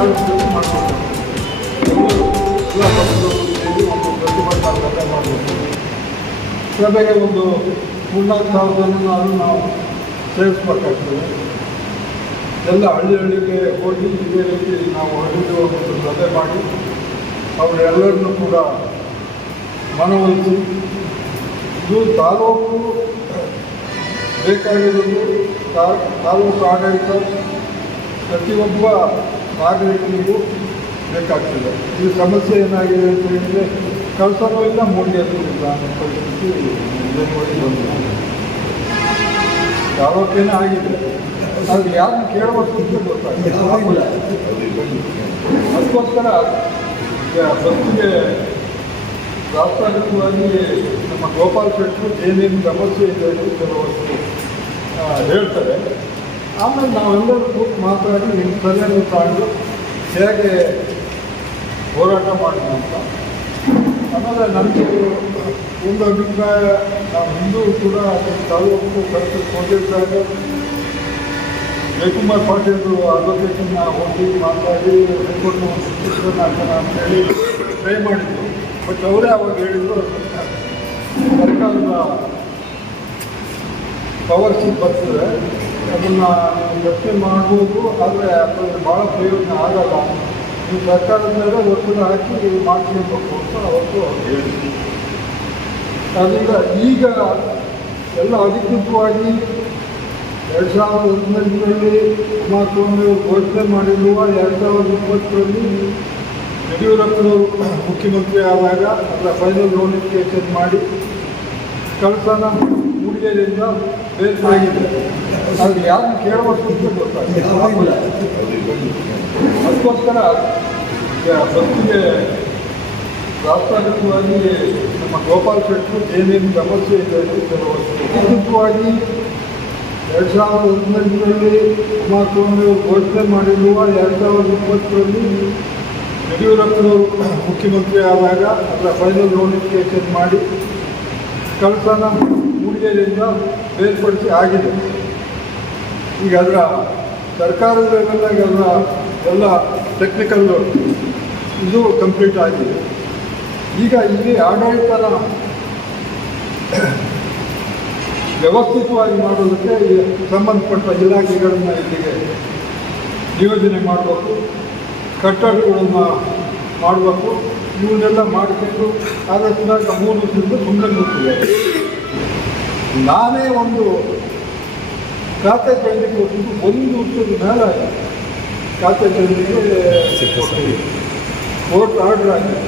ಆಲೋಚನೆ ಮಾಡಿಕೊಡ್ತಾರೆ. ಎಲ್ಲ ಪಕ್ಷದವರು ಸೇರಿ ಒಂದು ಪ್ರತಿಭಟನಾ ಸಭೆ ಮಾಡಬೇಕು. ಸಭೆಗೆ ಒಂದು 3,000-4,000 ಜನ ನಾವು ಸೇರಿಸ್ಬೇಕಾಗ್ತದೆ. ಎಲ್ಲ ಹಳ್ಳಿಗೆ ಹೋಗಿ ಇದೇ ರೀತಿ ನಾವು ಹಳ್ಳಿಗೆ ಹೋಗ್ಬಿಟ್ಟು ಸಭೆ ಮಾಡಿ ಅವರೆಲ್ಲರನ್ನೂ ಕೂಡ ಮನವೊಲಿಸಿ ಇದು ತಾಲೂಕು ಬೇಕಾಗಿರೋದು. ತಾಲೂಕು ಆಡಳಿತ ಪ್ರತಿಯೊಬ್ಬ ನಾಗರಿಕನಿಗೂ ಬೇಕಾಗ್ತದೆ. ಈ ಸಮಸ್ಯೆ ಏನಾಗಿದೆ ಅಂತ ಹೇಳಿದರೆ ಕೆಲಸನೂ ಇಲ್ಲ, ಮೂಡಿಗೆಯೂ ಇಲ್ಲ ಅನ್ನೋ ಪರಿಸ್ಥಿತಿ ಬಂದಿದೆ. ತಾಲೂಕೇನೇ ಆಗಿದೆ, ಅದು ಯಾರನ್ನು ಕೇಳಬೇಕು ಅಂತ ಗೊತ್ತಾಗ್ತದೆ. ಅದಕ್ಕೋಸ್ಕರ ಬಸ್ಸಿಗೆ ರಾಷ್ಟ್ರೀಯವಾಗಿ ನಮ್ಮ ಗೋಪಾಲ್ ಶೆಟ್ಟರು ಏನೇನು ಸಮಸ್ಯೆ ಇದೆ ಅಂತ ಕೆಲವಷ್ಟು ಹೇಳ್ತಾರೆ. ಆಮೇಲೆ ನಾವೆಲ್ಲರೂ ಕೂತು ಮಾತಾಡಿ ನಿಮ್ಮ ಸಲಹೆಯನ್ನು ತಗೊಂಡು ಹೇಗೆ ಹೋರಾಟ ಮಾಡೋಣ ಅಂತ. ಆಮೇಲೆ ನನಗೆ ಒಂದು ಅಭಿಪ್ರಾಯ, ನಾವು ಹಿಂದೂ ಕೂಡ ತಾಲೂಕು ಕೊಂಡಿದ್ದಾಗ ಜಯಕುಮಾರ್ ಪಾಟೀಲ್ರು ಅಡ್ವೊಕೇಟನ್ನು ಹೋಗಿ ಮಾತಾಡಿ ಹೈಕೋರ್ಟ್ನ ಒಂದು ಚಿತ್ರನ ಹಾಕೋಣ ಅಂತೇಳಿ ಟ್ರೈ ಮಾಡಿದ್ರು. ಬಟ್ ಅವರೇ ಅವಾಗ ಹೇಳಿದ್ರು ಸರ್ಕಾರದ ಪವರ್ಶಿಪ್ ಬರ್ತದೆ, ಅದನ್ನು ಯೋಚನೆ ಮಾಡ್ಬೋದು, ಆದರೆ ಅದರಲ್ಲಿ ಭಾಳ ಪ್ರಯೋಜನ ಆಗಲ್ಲ, ನೀವು ಸರ್ಕಾರದ ಮೇಲೆ ಒತ್ತಡ ಹಾಕಿ ಮಾಡ್ಕೊಳ್ಬೇಕು ಅಂತ ಅವತ್ತು ಹೇಳಿದ್ರು. ಅದರಿಂದ ಈಗ ಎಲ್ಲ ಅಧಿಕೃತವಾಗಿ 2019ರಲ್ಲಿ ಕುಮಾರಸ್ವಾಮಿ ಅವರು ಘೋಷಣೆ ಮಾಡಿರುವ 2020ರಲ್ಲಿ ಯಡಿಯೂರಪ್ಪನವರು ಮುಖ್ಯಮಂತ್ರಿ ಆದಾಗ ಅದರ ಫೈನಲ್ ನೋಟಿಫಿಕೇಶನ್ ಮಾಡಿ ಕೆಲಸನ ಮೂಡಿಗೆರೆಯಿಂದ ಬೇಸಾಗಿದೆ. ಅದು ಯಾರನ್ನು ಕೇಳಬೇಕು ಅಂತ ಗೊತ್ತಾಗ್ತದೆ. ಅದಕ್ಕೋಸ್ಕರ ಬಸ್ಸಿಗೆ ರಾಷ್ಟ್ರೀಯವಾಗಿ ನಮ್ಮ ಗೋಪಾಲ್ ಶೆಟ್ಟರು ಏನೇನು ಸಮಸ್ಯೆ ಇದೆ ಅಂತ ಕೆಲವಷ್ಟು ಅಧಿಕೃತವಾಗಿ 2019ರಲ್ಲಿ ಕುಮಾರಸ್ವಾಮಿ ಅವರು ಘೋಷಣೆ ಮಾಡಿರುವ 2020ರಲ್ಲಿ ಯಡಿಯೂರಪ್ಪನವರು ಮುಖ್ಯಮಂತ್ರಿ ಆದಾಗ ಅದರ ಫೈನಲ್ ನೋಟಿಫಿಕೇಶನ್ ಮಾಡಿ ಕೆಲಸನ ಮೂಡಿಗೆರೆಯಿಂದ ಬೇರ್ಪಡಿಸಿ ಆಗಿದೆ. ಈಗ ಅದರ ಸರ್ಕಾರದ ಲೆವೆಲ್ನಾಗ ಎಲ್ಲ ಟೆಕ್ನಿಕಲ್ ಇದು ಕಂಪ್ಲೀಟ್ ಆಗಿದೆ. ಈಗ ಇಲ್ಲಿ ಆಡಳಿತನ ವ್ಯವಸ್ಥಿತವಾಗಿ ಮಾಡೋದಕ್ಕೆ ಸಂಬಂಧಪಟ್ಟ ಇಲಾಖೆಗಳನ್ನು ಇಲ್ಲಿಗೆ ನಿಯೋಜನೆ ಮಾಡಬೇಕು, ಕಟ್ಟಡಗಳನ್ನು ಮಾಡಬೇಕು. ಇವನ್ನೆಲ್ಲ ಮಾಡಿಕೊಂಡು ಆದಷ್ಟಾಗ 3 ದಿವಸದಿಂದ ಸುಮ್ಮನೆ ಗೊತ್ತಿದೆ. ನಾನೇ ಒಂದು ಖಾತೆ ಚೇಂಜಿಗೆ ಕೊಟ್ಟಿದ್ದು 1 ವರ್ಷದ ಮೇಲೆ ಖಾತೆ ಚೇಂಜಿಗೆ ಕೊಟ್ಟಿದ್ದೆ. ಕೋರ್ಟ್ ಆರ್ಡರ್ ಆಗಿದೆ.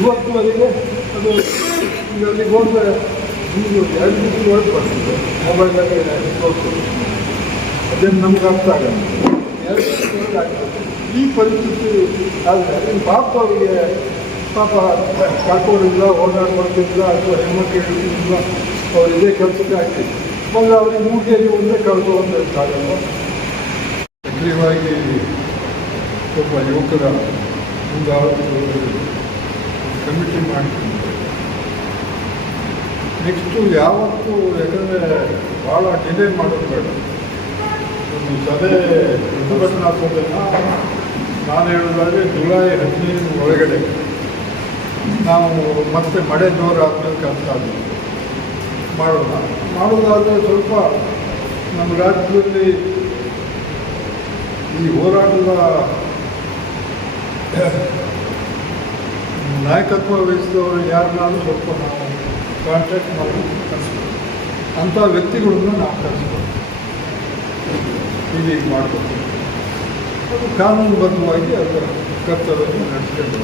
ಇವತ್ತುವರೆಗೆ ಅದು ಈಗ ಅಲ್ಲಿಗೆ ಹೋದರೆ ನೀವು 2 ದಿವಸ ಒಳಗೆ ಬರ್ತಿದೆ. ಮೊಬೈಲಾಗೆ ತೋರಿಸ್ತೀವಿ, ಅದೇನು ನಮ್ಗೆ ಅರ್ಥ ಆಗಲ್ಲ. 2 ದಿವಸ ಒಳಗೆ ಆಗ್ತದೆ. ಈ ಪರಿಸ್ಥಿತಿ ಆದರೆ ನಿಮ್ಮ ಪಾಪ ಅವರಿಗೆ ಪಾಪ ಕಾಕೋಡಿಲ್ಲ, ಓಡಾಡ್ಬರ್ತಿಲ್ಲ, ಅಥವಾ ಹೆಣ್ಮಕ್ಳಿಲ್ಲ, ಅವ್ರು ಇದೇ ಕೆಲಸಕ್ಕೆ ಆಗ್ತಿದೆ. ಮೊದಲು ಅವ್ರಿಗೆ ಮೂಡಿಗೆರೆ ಒಂದೇ ಕಳ್ಕೊಳ್ಳೋದು ಆಗಲ್ಲ. ಸಕ್ರಿಯವಾಗಿ ಸ್ವಲ್ಪ ಯುವಕರ ಕಮಿಟಿ ಮಾಡ್ತೀನಿ. ನೆಕ್ಸ್ಟು ಯಾವತ್ತೂ, ಯಾಕಂದರೆ ಭಾಳ ಡಿಲೇ ಮಾಡೋದು ಬೇಡ. ಒಂದು ಸಭೆ ಪ್ರತಿಭಟನಾ ಸಭೆನ ನಾನು ಹೇಳಿದಾಗೆ ಜುಲೈ 15 ಒಳಗಡೆ ನಾವು ಮತ್ತೆ ಮಳೆ ಜೋರು ಆದಮೇಲೆ ಕೆಲಸ ಮಾಡೋದಾದರೆ ಸ್ವಲ್ಪ ನಮ್ಮ ರಾಜ್ಯದಲ್ಲಿ ಈ ಹೋರಾಟದ ನಾಯಕತ್ವ ವಹಿಸಿದವರು ಯಾರನ್ನಾದ್ರೂ ಸ್ವಲ್ಪ ನಾವು ಕಾಂಟ್ಯಾಕ್ಟ್ ಮಾಡಿ ಕಳಿಸ್ಬೇಕು. ಅಂಥ ವ್ಯಕ್ತಿಗಳನ್ನು ನಾವು ಕಳಿಸ್ಬೇಕು, ಹೀಗೆ ಮಾಡಬೇಕು. ಅದು ಕಾನೂನುಬದ್ಧವಾಗಿ ಅದರ ಕರ್ತವ್ಯವನ್ನು ನಡೆಸ್ಕೊಂಡು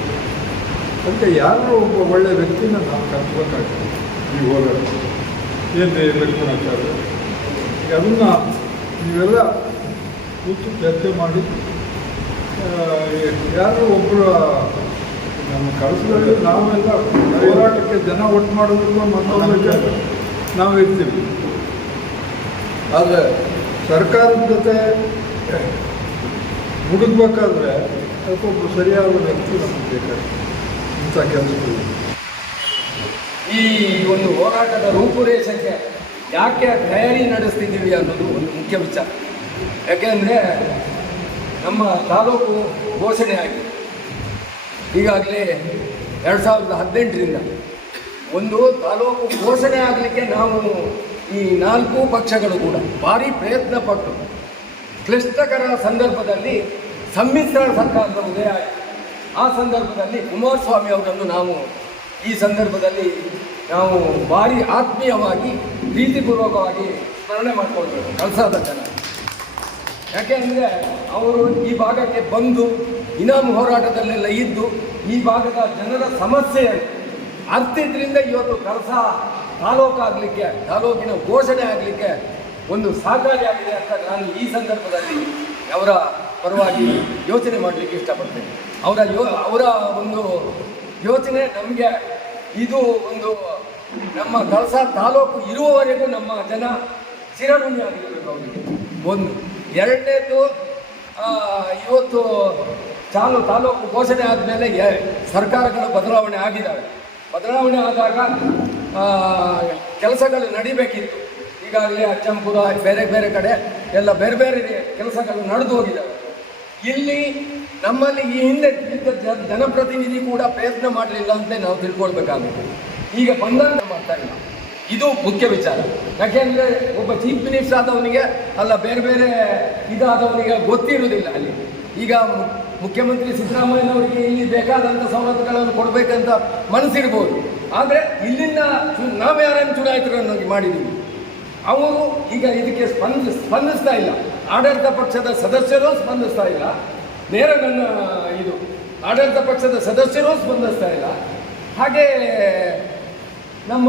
ಅದಕ್ಕೆ ಯಾರೋ ಒಬ್ಬ ಒಳ್ಳೆಯ ವ್ಯಕ್ತಿನ ನಾವು ಕಳಿಸ್ಬೇಕಾಗ್ತದೆ. ಈ ಹೋರಾಟ ಏನು ಲಕ್ಷ್ಮಣಾಚಾರ್ಯ, ಈಗ ಅದನ್ನು ನೀವೆಲ್ಲ ಕೂತು ಚರ್ಚೆ ಮಾಡಿ ಯಾರೋ ಒಬ್ಬರ ನಮ್ಮ ಕಳಿಸಿದಲ್ಲಿ ನಾವೆಲ್ಲ ಹೋರಾಟಕ್ಕೆ ಜನ ಒಟ್ಟು ಮಾಡೋದಕ್ಕೂ ಮತ್ತೊಂದಕ್ಕೆ ನಾವು ಇರ್ತೀವಿ. ಆದರೆ ಸರ್ಕಾರದ ಜೊತೆ ಹುಡುಕ್ಬೇಕಾದ್ರೆ ಅದಕ್ಕೊಬ್ಬರು ಸರಿಯಾದ ವ್ಯಕ್ತಿ ನಮಗೆ ಬೇಕಾಗ್ತದೆ ಇಂಥ ಕೆಲಸಗಳು. ಈ ಒಂದು ಹೋರಾಟದ ರೂಪುರೇಷಕ್ಕೆ ಯಾಕೆ ತಯಾರಿ ನಡೆಸ್ತಿದ್ದೀವಿ ಅನ್ನೋದು ಒಂದು ಮುಖ್ಯ ವಿಚಾರ. ಯಾಕೆಂದರೆ ನಮ್ಮ ತಾಲೂಕು ಘೋಷಣೆ ಆಗಿದೆ. ಈಗಾಗಲೇ 2018ರಿಂದ ಒಂದು ತಾಲೂಕು ಘೋಷಣೆ ಆಗಲಿಕ್ಕೆ ನಾವು ಈ 4 ಪಕ್ಷಗಳು ಕೂಡ ಭಾರಿ ಪ್ರಯತ್ನ ಪಟ್ಟು ಕ್ಲಿಷ್ಟಕರ ಸಂದರ್ಭದಲ್ಲಿ ಸಮ್ಮಿಶ್ರ ಸರ್ಕಾರದ ಉದಯ ಆಯಿತು. ಆ ಸಂದರ್ಭದಲ್ಲಿ ಕುಮಾರಸ್ವಾಮಿ ಅವರನ್ನು ನಾವು ಈ ಸಂದರ್ಭದಲ್ಲಿ ನಾವು ಭಾರಿ ಆತ್ಮೀಯವಾಗಿ ಪ್ರೀತಿಪೂರ್ವಕವಾಗಿ ಸ್ಮರಣೆ ಮಾಡಿಕೊಳ್ಬೇಕು ಕಳಸಾದ ಜನ. ಯಾಕೆಂದರೆ ಅವರು ಈ ಭಾಗಕ್ಕೆ ಬಂದು ಇನಾಮು ಹೋರಾಟದಲ್ಲೆಲ್ಲ ಇದ್ದು ಈ ಭಾಗದ ಜನರ ಸಮಸ್ಯೆಯನ್ನು ಅರ್ಥಿದ್ರಿಂದ ಇವತ್ತು ಕಳಸಾ ತಾಲೂಕಾಗಲಿಕ್ಕೆ ತಾಲೂಕಿನ ಘೋಷಣೆ ಆಗಲಿಕ್ಕೆ ಒಂದು ಸಹಕಾರಿಯಾಗಿದೆ ಅಂತ ನಾನು ಈ ಸಂದರ್ಭದಲ್ಲಿ ಅವರ ಪರವಾಗಿ ಯೋಚನೆ ಮಾಡಲಿಕ್ಕೆ ಇಷ್ಟಪಡ್ತೇನೆ. ಅವರ ಒಂದು ಯೋಚನೆ ನಮಗೆ ಇದು ಒಂದು ನಮ್ಮ ಕಳಸಾ ತಾಲೂಕು ಇರುವವರೆಗೂ ನಮ್ಮ ಜನ ಚಿರಋಣಿ ಆಗಿರಬೇಕು ಅವರಿಗೆ. ಒಂದು ಎರಡನೇದು ಇವತ್ತು ತಾಲೂಕು ಘೋಷಣೆ ಆದಮೇಲೆ ಸರ್ಕಾರಗಳ ಬದಲಾವಣೆ ಆಗಿದ್ದಾವೆ. ಬದಲಾವಣೆ ಆದಾಗ ಕೆಲಸಗಳು ನಡಿಬೇಕಿತ್ತು. ಈಗಾಗಲೇ ಅಚ್ಚಂಪುರ ಬೇರೆ ಬೇರೆ ಕಡೆ ಎಲ್ಲ ಬೇರೆ ಬೇರೆ ಕೆಲಸಗಳು ನಡೆದು ಹೋಗಿದ್ದಾವೆ. ಇಲ್ಲಿ ನಮ್ಮಲ್ಲಿ ಈ ಹಿಂದೆ ಜನಪ್ರತಿನಿಧಿ ಕೂಡ ಪ್ರಯತ್ನ ಮಾಡಲಿಲ್ಲ ಅಂತ ನಾವು ತಿಳ್ಕೊಳ್ಬೇಕಾಗುತ್ತೆ. ಈಗ ಬಂದಂತ ಮಾಡ್ತಾ ಇಲ್ಲ, ಇದು ಮುಖ್ಯ ವಿಚಾರ. ಯಾಕೆಂದರೆ ಒಬ್ಬ ಚೀಫ್ ಮಿನಿಸ್ಟರ್ ಆದವನಿಗೆ ಅಲ್ಲ ಬೇರೆ ಬೇರೆ ಇದಾದವನಿಗೆ ಗೊತ್ತಿರುವುದಿಲ್ಲ. ಅಲ್ಲಿ ಈಗ ಮುಖ್ಯಮಂತ್ರಿ ಸಿದ್ದರಾಮಯ್ಯನವರಿಗೆ ಇಲ್ಲಿ ಬೇಕಾದಂಥ ಸವಲತ್ತುಗಳನ್ನು ಕೊಡಬೇಕಂತ ಮನಸ್ಸಿರ್ಬೋದು. ಆದರೆ ಇಲ್ಲಿಂದ ನಾವು ಯಾರನ್ನು ಚುನಾಯಿತರನ್ನಾಗಿ ಮಾಡಿದ್ದೀವಿ, ಅವರು ಈಗ ಇದಕ್ಕೆ ಸ್ಪಂದಿಸ್ತಾ ಇಲ್ಲ. ಆಡಳಿತ ಪಕ್ಷದ ಸದಸ್ಯರೂ ಸ್ಪಂದಿಸ್ತಾ ಇಲ್ಲ, ನೇರ ನನ್ನ ಇದು ಆಡಳಿತ ಪಕ್ಷದ ಸದಸ್ಯರೂ ಸ್ಪಂದಿಸ್ತಾ ಇಲ್ಲ. ಹಾಗೆ ನಮ್ಮ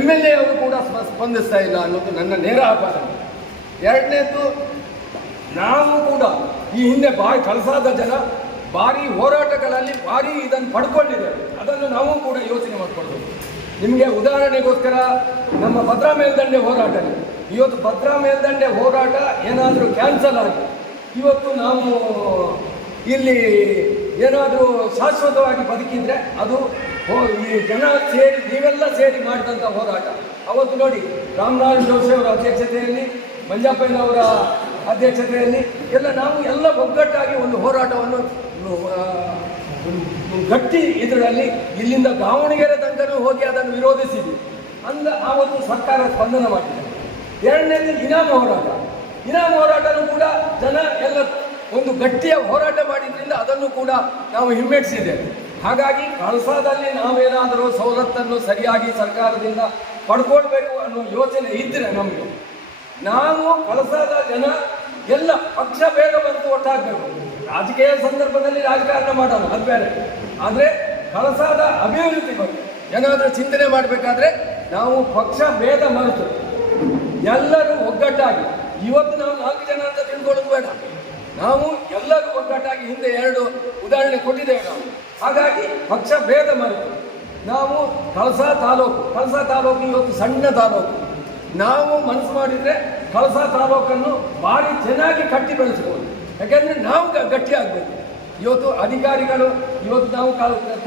MLA ಅವರು ಕೂಡ ಸ್ಪಂದಿಸ್ತಾ ಇಲ್ಲ ಅನ್ನೋದು ನನ್ನ ನೇರ ಆಪಾದನೆ. ಎರಡನೇದು, ನಾವು ಕೂಡ ಈ ಹಿಂದೆ ಕಳಸಾದ ಜನ ಭಾರಿ ಹೋರಾಟಗಳಲ್ಲಿ ಭಾರಿ ಇದನ್ನು ಪಡ್ಕೊಂಡಿದ್ದೇವೆ. ಅದನ್ನು ನಾವು ಕೂಡ ಯೋಚನೆ ಮಾಡಿಕೊಳ್ಬೇಕು. ನಿಮಗೆ ಉದಾಹರಣೆಗೋಸ್ಕರ ನಮ್ಮ ಭದ್ರಾ ಮೇಲ್ದಂಡೆ ಹೋರಾಟ, ಇವತ್ತು ಭದ್ರಾ ಮೇಲ್ದಂಡೆ ಹೋರಾಟ ಏನಾದರೂ ಕ್ಯಾನ್ಸಲ್ ಆಗಿ ಇವತ್ತು ನಾವು ಇಲ್ಲಿ ಏನಾದರೂ ಶಾಶ್ವತವಾಗಿ ಬದುಕಿದರೆ ಅದು ಈ ಜನ ಸೇರಿ ನೀವೆಲ್ಲ ಸೇರಿ ಮಾಡಿದಂಥ ಹೋರಾಟ. ಅವತ್ತು ನೋಡಿ ರಾಮನಾರಾಯಣ ಜೋಶಿ ಅವರ ಅಧ್ಯಕ್ಷತೆಯಲ್ಲಿ, ಮಂಜಪ್ಪಯ್ಯನವರ ಅಧ್ಯಕ್ಷತೆಯಲ್ಲಿ ನಾವು ಎಲ್ಲ ಒಗ್ಗಟ್ಟಾಗಿ ಒಂದು ಹೋರಾಟವನ್ನು ಗಟ್ಟಿ ಇದರಲ್ಲಿ ಇಲ್ಲಿಂದ ದಾವಣಗೆರೆ ತನಕನೂ ಹೋಗಿ ಅದನ್ನು ವಿರೋಧಿಸಿದ್ವಿ. ಆವತ್ತು ಸರ್ಕಾರ ಸ್ಪಂದನ ಮಾಡಿದೆ. ಎರಡನೇದು ಇನಾಮು ಹೋರಾಟನೂ ಕೂಡ ಜನ ಎಲ್ಲ ಒಂದು ಗಟ್ಟಿಯ ಹೋರಾಟ ಮಾಡಿದ್ರಿಂದ ಅದನ್ನು ಕೂಡ ನಾವು ಹಿಮ್ಮೆಟ್ಟಿಸಿದ್ದೇವೆ. ಹಾಗಾಗಿ ಕಳಸಾದಲ್ಲಿ ನಾವೇನಾದರೂ ಸವಲತ್ತನ್ನು ಸರಿಯಾಗಿ ಸರ್ಕಾರದಿಂದ ಪಡ್ಕೊಳ್ಬೇಕು ಅನ್ನೋ ಯೋಚನೆ ಇದ್ದರೆ ನಮಗೆ, ನಾವು ಕಳಸಾದ ಜನ ಎಲ್ಲ ಪಕ್ಷ ಭೇದ ಬಂದು ಒಟ್ಟಾಗಬೇಕು. ರಾಜಕೀಯ ಸಂದರ್ಭದಲ್ಲಿ ರಾಜಕಾರಣ ಮಾಡೋಣ, ಅದು ಬೇರೆ. ಆದರೆ ಕಳಸಾದ ಅಭಿವೃದ್ಧಿ ಬಗ್ಗೆ ಏನಾದರೂ ಚಿಂತನೆ ಮಾಡಬೇಕಾದ್ರೆ ನಾವು ಪಕ್ಷ ಭೇದ ಮರೆತು ಎಲ್ಲರೂ ಒಗ್ಗಟ್ಟಾಗಿ, ಇವತ್ತು ನಾವು 4 ಜನ ಅಂತ ತಿಳ್ಕೊಳ್ಳೋದು ಬೇಡ, ನಾವು ಎಲ್ಲರೂ ಒಗ್ಗಟ್ಟಾಗಿ ಹಿಂದೆ 2 ಉದಾಹರಣೆ ಕೊಟ್ಟಿದ್ದೇವೆ ನಾವು. ಹಾಗಾಗಿ ಪಕ್ಷ ಭೇದ ಮರೆತು ನಾವು ಕಳಸಾ ತಾಲೂಕು ಇವತ್ತು ಸಣ್ಣ ತಾಲೂಕು. ನಾವು ಮನಸ್ಸು ಮಾಡಿದರೆ ಕಳಸಾ ತಾಲೂಕನ್ನು ಭಾರಿ ಚೆನ್ನಾಗಿ ಕಟ್ಟಿ ಬೆಳೆಸ್ಬೋದು. ಯಾಕೆಂದರೆ ನಾವು ಗಟ್ಟಿಯಾಗಬೇಕು. ಇವತ್ತು ಅಧಿಕಾರಿಗಳು ನಾವು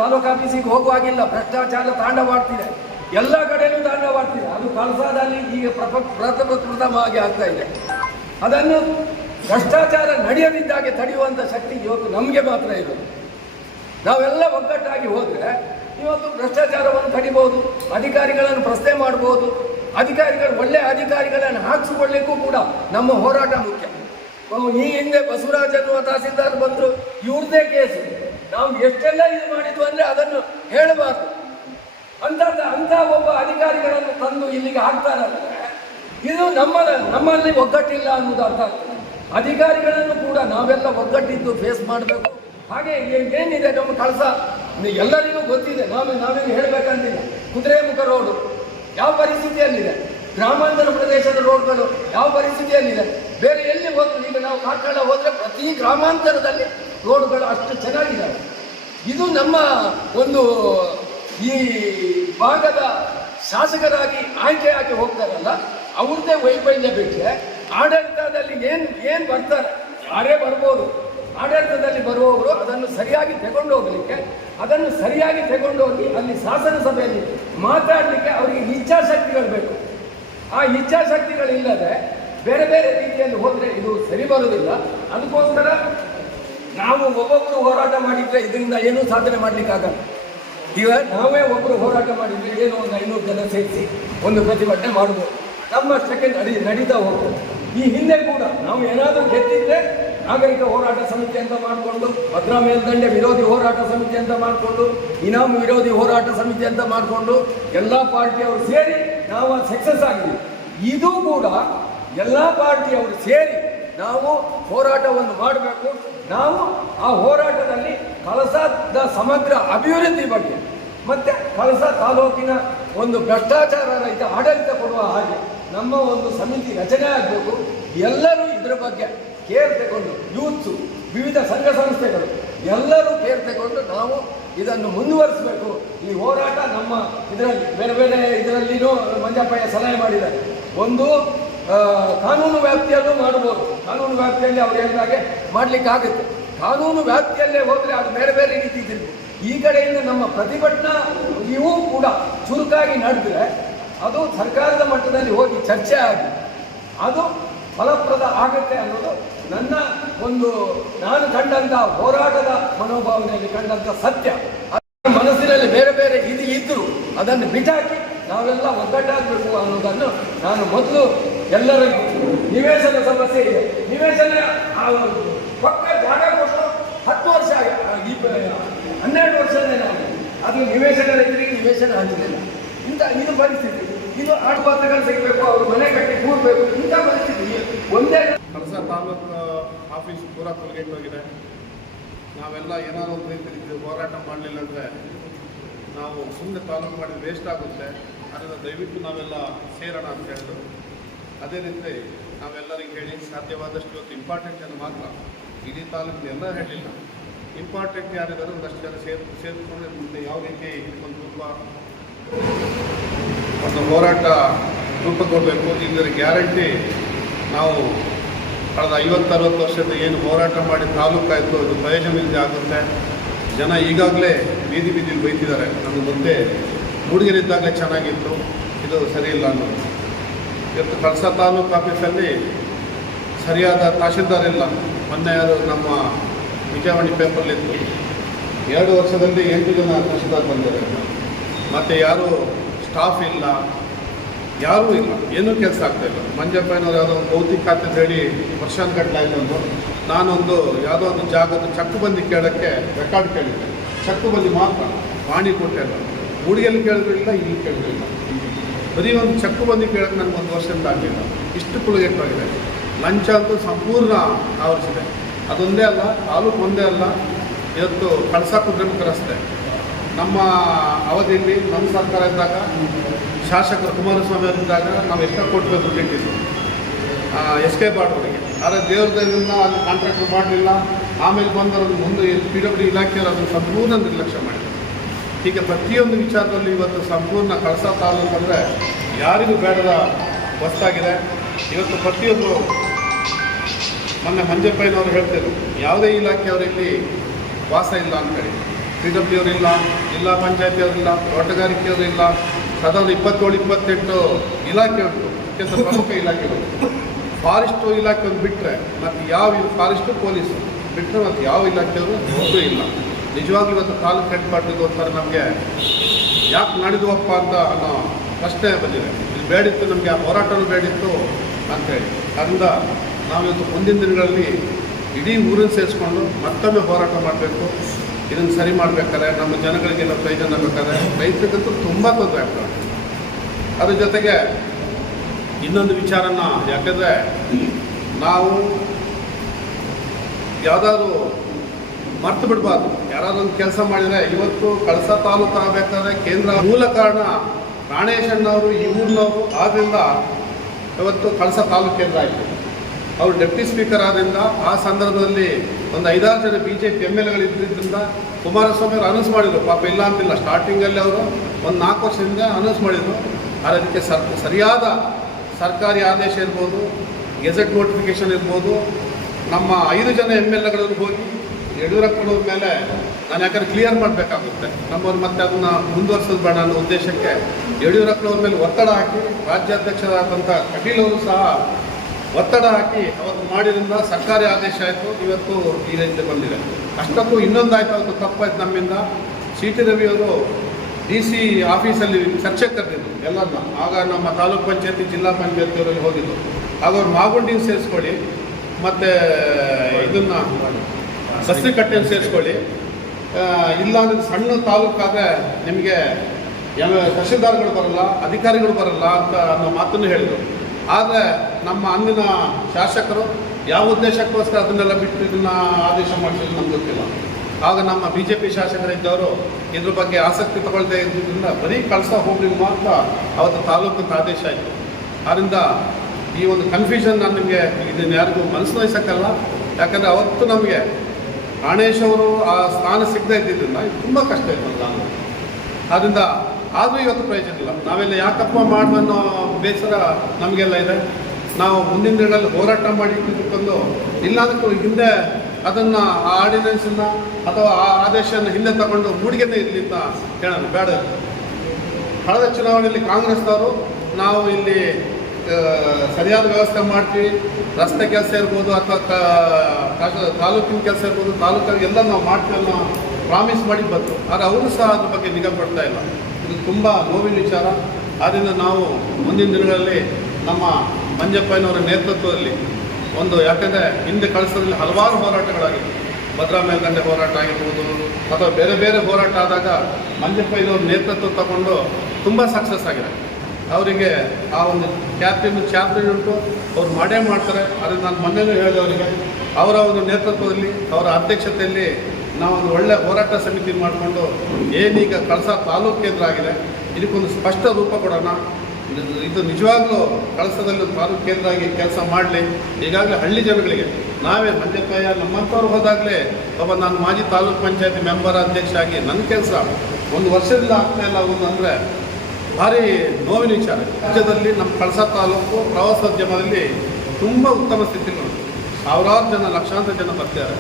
ತಾಲೂಕು ಆಫೀಸಿಗೆ ಹೋಗುವಾಗಿಲ್ಲ, ಭ್ರಷ್ಟಾಚಾರ ತಾಂಡವಾಡ್ತಿದೆ, ಎಲ್ಲ ಕಡೆಯೂ ತಾಂಡವಾಡ್ತಿದೆ. ಅದು ಕಳಸಾದಲ್ಲಿ ಈಗ ಪ್ರಥಮವಾಗಿ ಆಗ್ತಾ ಇದೆ. ಅದನ್ನು ಭ್ರಷ್ಟಾಚಾರ ನಡೆಯದಿದ್ದಾಗೆ ತಡೆಯುವಂಥ ಶಕ್ತಿ ಇವತ್ತು ನಮಗೆ ಮಾತ್ರ ಇರೋದು. ನಾವೆಲ್ಲ ಒಗ್ಗಟ್ಟಾಗಿ ಹೋದರೆ ಇವತ್ತು ಭ್ರಷ್ಟಾಚಾರವನ್ನು ತಡಿಬೋದು, ಅಧಿಕಾರಿಗಳನ್ನು ಪ್ರಶ್ನೆ ಮಾಡ್ಬೋದು, ಒಳ್ಳೆಯ ಅಧಿಕಾರಿಗಳನ್ನು ಹಾಕಿಸಿಕೊಳ್ಳಿಕ್ಕೂ ಕೂಡ ನಮ್ಮ ಹೋರಾಟ ಮುಖ್ಯ. ಈ ಹಿಂದೆ ಬಸವರಾಜ್ ಅನ್ನುವ ತಹಸೀಲ್ದಾರ್ ಬಂದರು, ಇವ್ರದ್ದೇ ಕೇಸು, ನಾವು ಎಷ್ಟೆಲ್ಲ ಇದು ಮಾಡಿದ್ವು ಅಂದರೆ ಅದನ್ನು ಹೇಳಬಾರ್ದು. ಅಂಥ ಒಬ್ಬ ಅಧಿಕಾರಿಗಳನ್ನು ತಂದು ಇಲ್ಲಿಗೆ ಹಾಕ್ತಾರಂದರೆ ಇದು ನಮ್ಮಲ್ಲಿ ಒಗ್ಗಟ್ಟಿಲ್ಲ ಅನ್ನೋದು ಅರ್ಥ ಆಗ್ತದೆ. ಅಧಿಕಾರಿಗಳನ್ನು ಕೂಡ ನಾವೆಲ್ಲ ಒಗ್ಗಟ್ಟಿದ್ದು ಫೇಸ್ ಮಾಡಬೇಕು. ಹಾಗೆ ಏನಿದೆ ನಮ್ಮ ಕಳಸ ಎಲ್ಲರಿಗೂ ಗೊತ್ತಿದೆ, ನಾವೇನು ಹೇಳಬೇಕಂತಿಲ್ಲ. ಕುದುರೆಮುಖ ರೋಡು ಯಾವ ಪರಿಸ್ಥಿತಿಯಲ್ಲಿದೆ, ಗ್ರಾಮಾಂತರ ಪ್ರದೇಶದ ರೋಡ್ಗಳು ಯಾವ ಪರಿಸ್ಥಿತಿಯಲ್ಲಿದೆ, ಬೇರೆ ಎಲ್ಲಿ ಹೋದ್ರು ಈಗ ನಾವು ಕಾರ್ಕಳ ಹೋದರೆ ಪ್ರತಿ ಗ್ರಾಮಾಂತರದಲ್ಲಿ ರೋಡ್ಗಳು ಅಷ್ಟು ಚೆನ್ನಾಗಿದ್ದಾವೆ. ಇದು ನಮ್ಮ ಒಂದು ಈ ಭಾಗದ ಶಾಸಕರಾಗಿ ಆಯ್ಕೆಯಾಗಿ ಹೋಗ್ತಾರಲ್ಲ ಅವ್ರದ್ದೇ ವೈಫಲ್ಯ ಬಿಟ್ಟರೆ ಆಡಳಿತದಲ್ಲಿ ಏನು ಬರ್ತಾರೆ, ಯಾರೇ ಬರ್ಬೋದು, ಆಡಳಿತದಲ್ಲಿ ಬರುವವರು ಅದನ್ನು ಸರಿಯಾಗಿ ತಗೊಂಡು ಹೋಗಲಿಕ್ಕೆ, ಅದನ್ನು ಸರಿಯಾಗಿ ತಗೊಂಡೋಗಿ ಅಲ್ಲಿ ಶಾಸನ ಸಭೆಯಲ್ಲಿ ಮಾತಾಡಲಿಕ್ಕೆ ಅವರಿಗೆ ಇಚ್ಛಾಶಕ್ತಿಗಳು ಬೇಕು. ಆ ಇಚ್ಛಾಶಕ್ತಿಗಳಿಲ್ಲದೆ ಬೇರೆ ಬೇರೆ ರೀತಿಯಲ್ಲಿ ಹೋದರೆ ಇದು ಸರಿ ಬರುವುದಿಲ್ಲ. ಅದಕ್ಕೋಸ್ಕರ ನಾವು ಒಬ್ಬೊಬ್ಬರು ಹೋರಾಟ ಮಾಡಿದರೆ ಇದರಿಂದ ಏನೂ ಸಾಧನೆ ಮಾಡಲಿಕ್ಕಾಗಲ್ಲ. ಈಗ ನಾವೇ ಒಬ್ಬರು ಹೋರಾಟ ಮಾಡಿದರೆ ಏನೋ ಒಂದು 500 ಜನ ಸೇರಿಸಿ ಒಂದು ಪ್ರತಿಭಟನೆ ಮಾಡ್ಬೋದು, ನಮ್ಮಷ್ಟಕ್ಕೆ ನಡೀತಾ ಹೋಗ್ತದೆ. ಈ ಹಿಂದೆ ಕೂಡ ನಾವು ಏನಾದರೂ ಗೆದ್ದಿದ್ರೆ ನಾಗರಿಕ ಹೋರಾಟ ಸಮಿತಿ ಅಂತ ಮಾಡಿಕೊಂಡು, ಭದ್ರಾ ಮೇಲ್ದಂಡೆ ವಿರೋಧಿ ಹೋರಾಟ ಸಮಿತಿ ಅಂತ ಮಾಡಿಕೊಂಡು, ಇನಾಮ್ ವಿರೋಧಿ ಹೋರಾಟ ಸಮಿತಿ ಅಂತ ಮಾಡಿಕೊಂಡು ಎಲ್ಲ ಪಾರ್ಟಿಯವರು ಸೇರಿ ನಾವು ಸಕ್ಸಸ್ ಆಗಿದ್ದೀವಿ. ಇದು ಕೂಡ ಎಲ್ಲ ಪಾರ್ಟಿಯವರು ಸೇರಿ ನಾವು ಹೋರಾಟವನ್ನು ಮಾಡಬೇಕು. ನಾವು ಆ ಹೋರಾಟದಲ್ಲಿ ಕಳಸದ ಸಮಗ್ರ ಅಭಿವೃದ್ಧಿ ಬಗ್ಗೆ ಮತ್ತು ಕಳಸ ತಾಲೂಕಿನ ಒಂದು ಭ್ರಷ್ಟಾಚಾರ ರಹಿತ ಆಡಳಿತ ಕೊಡುವ ಹಾಗೆ ನಮ್ಮ ಒಂದು ಸಮಿತಿ ರಚನೆ ಆಗಬೇಕು. ಎಲ್ಲರೂ ಇದರ ಬಗ್ಗೆ ಕೇರ್ ತಗೊಂಡು, ಯೂತ್ಸು, ವಿವಿಧ ಸಂಘ ಸಂಸ್ಥೆಗಳು ಎಲ್ಲರೂ ಕೇರ್ ತಗೊಂಡು ನಾವು ಇದನ್ನು ಮುಂದುವರಿಸಬೇಕು. ಈ ಹೋರಾಟ ನಮ್ಮ ಇದರಲ್ಲಿ ಬೇರೆ ಬೇರೆ ಇದರಲ್ಲಿನೂ ಮಂಜಪ್ಪಯ್ಯ ಸಲಹೆ ಮಾಡಿದ್ದಾರೆ. ಒಂದು ಕಾನೂನು ವ್ಯಾಪ್ತಿಯಲ್ಲೂ ಮಾಡ್ಬೋದು, ಕಾನೂನು ವ್ಯಾಪ್ತಿಯಲ್ಲಿ ಅವ್ರು ಹೇಳಿದಾಗೆ ಮಾಡಲಿಕ್ಕಾಗುತ್ತೆ. ಕಾನೂನು ವ್ಯಾಪ್ತಿಯಲ್ಲೇ ಹೋದರೆ ಅದು ಬೇರೆ ಬೇರೆ ರೀತಿ ತಿರುಗು. ಈ ಕಡೆಯಿಂದ ನಮ್ಮ ಪ್ರತಿಭಟನಾ ಇವು ಕೂಡ ಚುರುಕಾಗಿ ನಡೆದರೆ ಅದು ಸರ್ಕಾರದ ಮಟ್ಟದಲ್ಲಿ ಹೋಗಿ ಚರ್ಚೆ ಆಗಿ ಅದು ಫಲಪ್ರದ ಆಗುತ್ತೆ ಅನ್ನೋದು ನನ್ನ ಒಂದು ನಾನು ಕಂಡಂಥ ಹೋರಾಟದ ಮನೋಭಾವನೆಯಲ್ಲಿ ಕಂಡಂಥ ಸತ್ಯ. ಮನಸ್ಸಿನಲ್ಲಿ ಬೇರೆ ಬೇರೆ ಇದ್ದರೂ ಅದನ್ನು ಬಿಟ್ಟಾಕಿ ನಾವೆಲ್ಲ ಒಗ್ಗಟ್ಟಾಗಬೇಕು ಅನ್ನೋದನ್ನು ನಾನು ಮೊದಲು ಎಲ್ಲರಿಗೂ. ನಿವೇಶನ ಸಮಸ್ಯೆ ಇದೆ, ನಿವೇಶನ ಪಕ್ಕ ಜಾಗ ಕೊಟ್ಟು 10 ವರ್ಷ 12 ವರ್ಷನೇ ನಾವು ಅದು ನಿವೇಶನ ರೈತರಿಗೆ ನಿವೇಶನ ಹಂಚಲಿಲ್ಲ. ಇದು ಪರಿಸ್ಥಿತಿ. ಇದು ಆಡುಪಾತ್ರಗಳು ಸಿಗಬೇಕು, ಅವರು ಮನೆ ಕಟ್ಟಿ ಕೂಡಬೇಕು, ಇಂಥ ಪರಿಸ್ಥಿತಿ ಒಂದೇ. ಕಳಸ ತಾಲೂಕು ಆಫೀಸ್ ಪೂರ ತೊಲಗಿಟ್ಟೋಗಿದೆ. ನಾವೆಲ್ಲ ಏನಾದರೂ ಒಂದು ರೀತಿಯಲ್ಲಿ ಹೋರಾಟ ಮಾಡಲಿಲ್ಲ ಅಂದರೆ ನಾವು ಸುಮ್ಮನೆ ತಾಲೂಕು ಮಾಡಿದ್ರೆ ವೇಸ್ಟ್ ಆಗುತ್ತೆ. ಅದರಿಂದ ದಯವಿಟ್ಟು ನಾವೆಲ್ಲ ಸೇರೋಣ ಅಂತ ಹೇಳಿದ್ರು. ಅದೇ ರೀತಿ ನಾವೆಲ್ಲರಿಗೆ ಹೇಳಿ ಸಾಧ್ಯವಾದಷ್ಟು ಇವತ್ತು ಇಂಪಾರ್ಟೆಂಟ್ ಜನ ಮಾತ್ರ, ಇಡೀ ತಾಲೂಕಿನ ಎಲ್ಲ ಹೇಳಲಿಲ್ಲ, ಇಂಪಾರ್ಟೆಂಟ್ ಯಾರಿದ್ದಾರೆ ಒಂದಷ್ಟು ಜನ ಸೇರಿಕೊಂಡು ಮುಂದೆ ಯಾವ ರೀತಿ ಒಂದು ಹೋರಾಟ ರೂಪಗೊಳ್ಳಬೇಕು. ಇದರ ಗ್ಯಾರಂಟಿ ನಾವು ಕಳೆದ 50-60 ವರ್ಷದ ಏನು ಹೋರಾಟ ಮಾಡಿ ತಾಲೂಕಾಯಿತು ಅದು ಪ್ರಯೋಜನವಿಲ್ಲದೆ ಆಗುತ್ತೆ. ಜನ ಈಗಾಗಲೇ ಬೀದಿ ಬೀದಿಲಿ ಬೈತಿದ್ದಾರೆ. ನಮಗೆ ಮುಂದೆ ಮೂಡಿಗೆರಿದ್ದಾಗಲೇ ಚೆನ್ನಾಗಿತ್ತು, ಇದು ಸರಿಯಿಲ್ಲ ಅನ್ನೋದು. ಇವತ್ತು ಕಳಸ ತಾಲೂಕು ಆಫೀಸಲ್ಲಿ ಸರಿಯಾದ ತಹಶೀಲ್ದಾರ್ ಇಲ್ಲ. ಮೊನ್ನೆ ಯಾರು ನಮ್ಮ ವಿಜಯವಾಣಿ ಪೇಪರ್ಲಿತ್ತು, 2 ವರ್ಷದಲ್ಲಿ 8 ಜನ ತಹಶೀಲ್ದಾರ್ ಬಂದಿದ್ದಾರೆ. ಮತ್ತು ಯಾರೂ ಸ್ಟಾಫ್ ಇಲ್ಲ, ಯಾರೂ ಇಲ್ಲ, ಏನೂ ಕೆಲಸ ಆಗ್ತಾಯಿಲ್ಲ. ಮಂಜಪ್ಪನವ್ರು ಯಾವುದೋ ಒಂದು ಭೌತಿಕ ಖಾತೆ ಅಂತ ಹೇಳಿ ವರ್ಷಾನುಗಟ್ಟಲೆ ಆಯ್ತು. ನಾನೊಂದು ಯಾವುದೋ ಒಂದು ಜಾಗದ ಚಕ್ಕು ಬಂದು ಕೇಳೋಕ್ಕೆ ರೆಕಾರ್ಡ್ ಕೇಳಿದ್ದೆ. ಚಕ್ಕು ಬಂದು ಮಾತ್ರ ವಾಣಿ ಕೊಟ್ಟೆ ಇಲ್ಲ, ಮೂಡಿಗೆಲ್ಲಿ ಕೇಳಿದ್ರಿಲ್ಲ, ಇಲ್ಲಿ ಕೇಳಿದ್ರಿಲ್ಲ. ಬರೀ ಒಂದು ಚಕ್ಕು ಬಂದು ಕೇಳೋಕ್ಕೆ ನನಗೆ 1 ವರ್ಷದಿಂದ ಆಗಲಿಲ್ಲ. ಇಷ್ಟು ಕುಲಗೆಟ್ಟಾಗಿದೆ. ಲಂಚ ಅಂತೂ ಸಂಪೂರ್ಣ ಆವರಿಸಿದೆ. ಅದೊಂದೇ ಅಲ್ಲ, ತಾಲೂಕು ಒಂದೇ ಅಲ್ಲ, ಇವತ್ತು ಕಳಸ ಕುದ್ರೆಮುಖ ರಸ್ತೆ ನಮ್ಮ ಅವಧಿಯಲ್ಲಿ ನಮ್ಮ ಸರ್ಕಾರ ಇದ್ದಾಗ ಶಾಸಕರು ಕುಮಾರಸ್ವಾಮಿ ಅವರಿದ್ದಾಗ ನಾವು ಎಷ್ಟೋ ಕೋಟಿ ರೂಪಾಯಿ ದುಡ್ಡು ಇಟ್ಟಿದ್ದು SK ಬಾರ್ಡ್ರಿಗೆ. ಆದರೆ ದೇವ್ರದಿಂದ ಅಲ್ಲಿ ಕಾಂಟ್ರಾಕ್ಟ್ ಮಾಡಲಿಲ್ಲ. ಆಮೇಲೆ ಬಂದವರು ಮುಂದೆ PWD ಇಲಾಖೆಯವರು ಅದನ್ನು ಸಂಪೂರ್ಣ ನಿರ್ಲಕ್ಷ್ಯ ಮಾಡಿದರು. ಹೀಗೆ ಪ್ರತಿಯೊಂದು ವಿಚಾರದಲ್ಲಿ ಇವತ್ತು ಸಂಪೂರ್ಣ ಕಳಸ ತಾಲೂಕು ಅಂದರೆ ಯಾರಿಗೂ ಬೇಡದ ವಸ್ತಾಗಿದೆ. ಇವತ್ತು ಪ್ರತಿಯೊಬ್ಬರು ಮೊನ್ನೆ ಮಂಜಪ್ಪಯ್ಯನವರು ಹೇಳ್ತಿದ್ರು, ಯಾವುದೇ ಇಲಾಖೆಯವರಲ್ಲಿ ವಾಸ ಇಲ್ಲ ಅಂತೇಳಿ. PWD ಅವರಿಲ್ಲ, ಜಿಲ್ಲಾ ಪಂಚಾಯತಿಯವರಿಲ್ಲ, ತೋಟಗಾರಿಕೆಯವರಿಲ್ಲ, ಸದಾ 27-28 ಇಲಾಖೆ ಉಂಟು. ಅತ್ಯಂತ ಪ್ರಮುಖ ಇಲಾಖೆಗಳು. ಫಾರೆಸ್ಟು ಇಲಾಖೆ ಒಂದು ಬಿಟ್ಟರೆ ಮತ್ತು ಯಾವ ಫಾರೆಸ್ಟು ಪೊಲೀಸು ಬಿಟ್ಟರೆ ಮತ್ತು ಯಾವ ಇಲಾಖೆಯವರು ಒಬ್ಬರು ಇಲ್ಲ. ನಿಜವಾಗ್ಲೂ ಇವತ್ತು ತಾಲೂಕು ಹೆಡ್ ಕ್ವಾರ್ಟರ್ಗೆ ಹೋಗ್ತಾರೆ. ನಮಗೆ ಯಾಕೆ ಮಾಡಿದ್ವಪ್ಪ ಅಂತ ಅನ್ನೋ ಪ್ರಶ್ನೆ ಬಂದಿದೆ. ಇದು ಬೇಡಿತ್ತು, ನಮಗೆ ಆ ಹೋರಾಟನೂ ಬೇಡಿತ್ತು ಅಂಥೇಳಿ. ಅದರಿಂದ ನಾವಿವತ್ತು ಮುಂದಿನ ದಿನಗಳಲ್ಲಿ ಇಡೀ ಊರನ್ನು ಸೇರಿಸ್ಕೊಂಡು ಮತ್ತೊಮ್ಮೆ ಹೋರಾಟ ಮಾಡಬೇಕು. ಇದನ್ನು ಸರಿ ಮಾಡಬೇಕಾದ್ರೆ ನಮ್ಮ ಜನಗಳಿಗೆಲ್ಲ ಪ್ರಯೋಜನ ಬೇಕಾದ್ರೆ ರೈತರಿಗಂತೂ ತುಂಬ ತೊಂದರೆ ಆಗ್ತದೆ. ಅದ್ರ ಜೊತೆಗೆ ಇನ್ನೊಂದು ವಿಚಾರನ, ಯಾಕಂದರೆ ನಾವು ಯಾವುದಾದ್ರೂ ಮರ್ತು ಬಿಡಬಾರ್ದು. ಯಾರಾದ್ರೂ ಒಂದು ಕೆಲಸ ಮಾಡಿದರೆ ಇವತ್ತು ಕಳಸ ತಾಲೂಕು ಆಗಬೇಕಾದ್ರೆ ಕೇಂದ್ರ ಮೂಲ ಕಾರಣ ಪ್ರಾಣೇಶಣ್ಣವರು, ಈ ಊರಿನವರು ಆದ್ದರಿಂದ ಇವತ್ತು ಕಳಸ ತಾಲೂಕು ಕೇಂದ್ರ ಆಯಿತು. ಅವರು ಡೆಪ್ಟಿ ಸ್ಪೀಕರ್ ಆದ್ದರಿಂದ ಆ ಸಂದರ್ಭದಲ್ಲಿ ಒಂದು 5-6 ಜನ BJP MLAಗಳು ಇದ್ದಿದ್ದರಿಂದ ಕುಮಾರಸ್ವಾಮಿ ಅವರು ಅನೌನ್ಸ್ ಮಾಡಿದರು. ಪಾಪ ಇಲ್ಲ ಅಂತಿಲ್ಲ, ಸ್ಟಾರ್ಟಿಂಗಲ್ಲಿ ಅವರು ಒಂದು 4 ವರ್ಷದಿಂದ ಅನೌನ್ಸ್ ಮಾಡಿದರು. ಆದರೆ ಅದಕ್ಕೆ ಸರಿಯಾದ ಸರ್ಕಾರಿ ಆದೇಶ ಇರ್ಬೋದು, ಗೆಜೆಟ್ ನೋಟಿಫಿಕೇಷನ್ ಇರ್ಬೋದು. ನಮ್ಮ 5 ಜನ MLAಗಳು ಹೋಗಿ ಯಡಿಯೂರಪ್ಪನವ್ರ ಮೇಲೆ ನಾನು ಯಾಕಂದ್ರೆ ಕ್ಲಿಯರ್ ಮಾಡಬೇಕಾಗುತ್ತೆ, ನಮ್ಮವ್ರು ಮತ್ತೆ ಅದನ್ನು ಮುಂದುವರ್ಸೋದು ಬೇಡ ಅನ್ನೋ ಉದ್ದೇಶಕ್ಕೆ ಯಡಿಯೂರಪ್ಪನವ್ರ ಮೇಲೆ ಒತ್ತಡ ಹಾಕಿ ರಾಜ್ಯಾಧ್ಯಕ್ಷರಾದಂಥ ಕಟೀಲ್ ಅವರು ಸಹ ಒತ್ತಡ ಹಾಕಿ ಅವತ್ತು ಮಾಡಿದ್ರಿಂದ ಸರ್ಕಾರಿ ಆದೇಶ ಆಯಿತು, ಇವತ್ತು ಈ ರೀತಿ ಬಂದಿದೆ. ಅಷ್ಟಕ್ಕೂ ಇನ್ನೊಂದಾಯಿತು, ಅವತ್ತು ತಪ್ಪಾಯ್ತು ನಮ್ಮಿಂದ. ಸಿ ಟಿ ರವಿಯವರು DC ಆಫೀಸಲ್ಲಿ ಚರ್ಚೆ ಕರೆದಿದ್ರು ಎಲ್ಲರನ್ನ. ಆಗ ನಮ್ಮ ತಾಲೂಕ್ ಪಂಚಾಯತಿ, ಜಿಲ್ಲಾ ಪಂಚಾಯತಿಯವರಲ್ಲಿ ಹೋಗಿದ್ದು. ಆಗ ಅವ್ರು ಮಾಗುಂಡಿನ ಸೇರಿಸ್ಕೊಳ್ಳಿ, ಮತ್ತು ಇದನ್ನು ಸಸ್ತಿ ಕಟ್ಟೆಯನ್ನು ಸೇರಿಸ್ಕೊಳ್ಳಿ, ಇಲ್ಲ ಅಂದರೆ ಸಣ್ಣ ತಾಲೂಕಾದರೆ ನಿಮಗೆ ತಹಶೀಲ್ದಾರ್ಗಳು ಬರಲ್ಲ, ಅಧಿಕಾರಿಗಳು ಬರಲ್ಲ ಅಂತ ಅನ್ನೋ ಮಾತನ್ನು ಹೇಳಿದರು. ಆದರೆ ನಮ್ಮ ಅಂದಿನ ಶಾಸಕರು ಯಾವ ಉದ್ದೇಶಕ್ಕೋಸ್ಕರ ಅದನ್ನೆಲ್ಲ ಬಿಟ್ಟು ಇದನ್ನು ಆದೇಶ ಮಾಡಿಸಿದ್ರು ನಮ್ಗೆ ಗೊತ್ತಿಲ್ಲ. ಆಗ ನಮ್ಮ BJP ಶಾಸಕರಿದ್ದವರು ಇದ್ರ ಬಗ್ಗೆ ಆಸಕ್ತಿ ತಗೊಳ್ತಾ ಇದ್ದಿದ್ದರಿಂದ ಬರೀ ಕಳಸ ಹೋಗ್ಲಿ ಮಾತ್ರ ಅವತ್ತು ತಾಲೂಕಿನ ಆದೇಶ ಆಯಿತು. ಆದ್ದರಿಂದ ಈ ಒಂದು ಕನ್ಫ್ಯೂಷನ್ ನಾನು ನಿಮಗೆ ಇದನ್ನು ಯಾರಿಗೂ ಮನಸ್ಸು ವಹಿಸೋಕ್ಕಲ್ಲ. ಯಾಕಂದರೆ ಅವತ್ತು ನಮಗೆ ಪ್ರಾಣೇಶ್ ಅವರು ಆ ಸ್ಥಾನ ಸಿಗದೇ ಇದ್ದಿದ್ದರಿಂದ ಇದು ತುಂಬ ಕಷ್ಟ ಇತ್ತು ನಾನು. ಆದ್ದರಿಂದ ಆದರೂ ಇವತ್ತು ಪ್ರಯೋಜನ ಇಲ್ಲ. ನಾವೆಲ್ಲ ಯಾಕಪ್ಪ ಅನ್ನೋ ಬೇಸರ ನಮಗೆಲ್ಲ ಇದೆ. ನಾವು ಮುಂದಿನ ದಿನಗಳಲ್ಲಿ ಹೋರಾಟ ಮಾಡಿ ತಿಳ್ಕೊಂಡು ಇಲ್ಲಾಂದ್ರೆ ಹಿಂದೆ ಅದನ್ನು ಆ ಆರ್ಡಿನೆನ್ಸನ್ನು ಅಥವಾ ಆ ಆದೇಶವನ್ನು ಹಿಂದೆ ತಗೊಂಡು ಮೂಡಿಗೆನೇ ಇರಲಿ ಅಂತ ಹೇಳೋಣ ಬೇಡ. ಕಳೆದ ಚುನಾವಣೆಯಲ್ಲಿ ಕಾಂಗ್ರೆಸ್ನವರು ನಾವು ಇಲ್ಲಿ ಸರಿಯಾದ ವ್ಯವಸ್ಥೆ ಮಾಡ್ತೀವಿ, ರಸ್ತೆ ಕೆಲಸ ಇರ್ಬೋದು ಅಥವಾ ತಾಲೂಕಿನ ಕೆಲಸ ಇರ್ಬೋದು, ತಾಲೂಕಲ್ಲಿ ಎಲ್ಲ ನಾವು ಮಾಡ್ತೀವಿ ಅನ್ನೋ ಪ್ರಾಮಿಸ್ ಮಾಡಿ ಬಂತು. ಆದರೆ ಅವರು ಸಹ ಅದ್ರ ಬಗ್ಗೆ ನಿಗಾ ಕೊಡ್ತಾ ಇಲ್ಲ. ಇದು ತುಂಬ ನೋವಿನ ವಿಚಾರ. ಆದ್ದರಿಂದ ನಾವು ಮುಂದಿನ ದಿನಗಳಲ್ಲಿ ನಮ್ಮ ಮಂಜಪ್ಪನವರ ನೇತೃತ್ವದಲ್ಲಿ ಯಾಕೆಂದರೆ ಹಿಂದೆ ಕಳಿಸೋದ್ರಲ್ಲಿ ಹಲವಾರು ಹೋರಾಟಗಳಾಗಿತ್ತು. ಭದ್ರಾ ಮೇಲ್ದಂಡೆ ಹೋರಾಟ ಆಗಿರ್ಬೋದು ಅಥವಾ ಬೇರೆ ಬೇರೆ ಹೋರಾಟ ಆದಾಗ ಮಂಜಪ್ಪನವ್ರ ನೇತೃತ್ವ ತಗೊಂಡು ತುಂಬ ಸಕ್ಸಸ್ ಆಗಿದೆ. ಅವರಿಗೆ ಆ ಒಂದು ಚಾಪ್ಟರ್ ಉಂಟು, ಅವ್ರು ಮಾಡೇ ಮಾಡ್ತಾರೆ. ಅದನ್ನು ನಾನು ಮೊನ್ನೆನೂ ಹೇಳಿದೆ ಅವರಿಗೆ. ಅವರ ಒಂದು ನೇತೃತ್ವದಲ್ಲಿ, ಅವರ ಅಧ್ಯಕ್ಷತೆಯಲ್ಲಿ ನಾವೊಂದು ಒಳ್ಳೆಯ ಹೋರಾಟ ಸಮಿತಿ ಮಾಡಿಕೊಂಡು ಏನೀಗ ಕಳಸ ತಾಲೂಕು ಕೇಂದ್ರ ಆಗಿದೆ, ಇದಕ್ಕೊಂದು ಸ್ಪಷ್ಟ ರೂಪ ಕೊಡೋಣ. ಇದು ನಿಜವಾಗ್ಲೂ ಕಳಸದಲ್ಲಿ ತಾಲೂಕು ಕೇಂದ್ರ ಆಗಿ ಕೆಲಸ ಮಾಡಲಿ. ಈಗಾಗಲೇ ಹಳ್ಳಿ ಜನಗಳಿಗೆ ನಾವೇ ಮಂಜಪ್ಪಯ್ಯ ನಮ್ಮಂಥವ್ರು ಹೋದಾಗಲೇ ನಾನು ಮಾಜಿ ತಾಲೂಕು ಪಂಚಾಯತಿ ಮೆಂಬರ್ ಅಧ್ಯಕ್ಷ ಆಗಿ ನನ್ನ ಕೆಲಸ 1 ವರ್ಷದಿಂದ ಆಗ್ತಾ ಇಲ್ಲ ಅಂದರೆ ಭಾರಿ ನೋವಿನ ವಿಚಾರ. ರಾಜ್ಯದಲ್ಲಿ ನಮ್ಮ ಕಳಸ ತಾಲೂಕು ಪ್ರವಾಸೋದ್ಯಮದಲ್ಲಿ ತುಂಬ ಉತ್ತಮ ಸ್ಥಿತಿಯಲ್ಲಿ ಉಂಟು. ಸಾವಿರಾರು ಜನ, ಲಕ್ಷಾಂತರ ಜನ ಬರ್ತಾರೆ.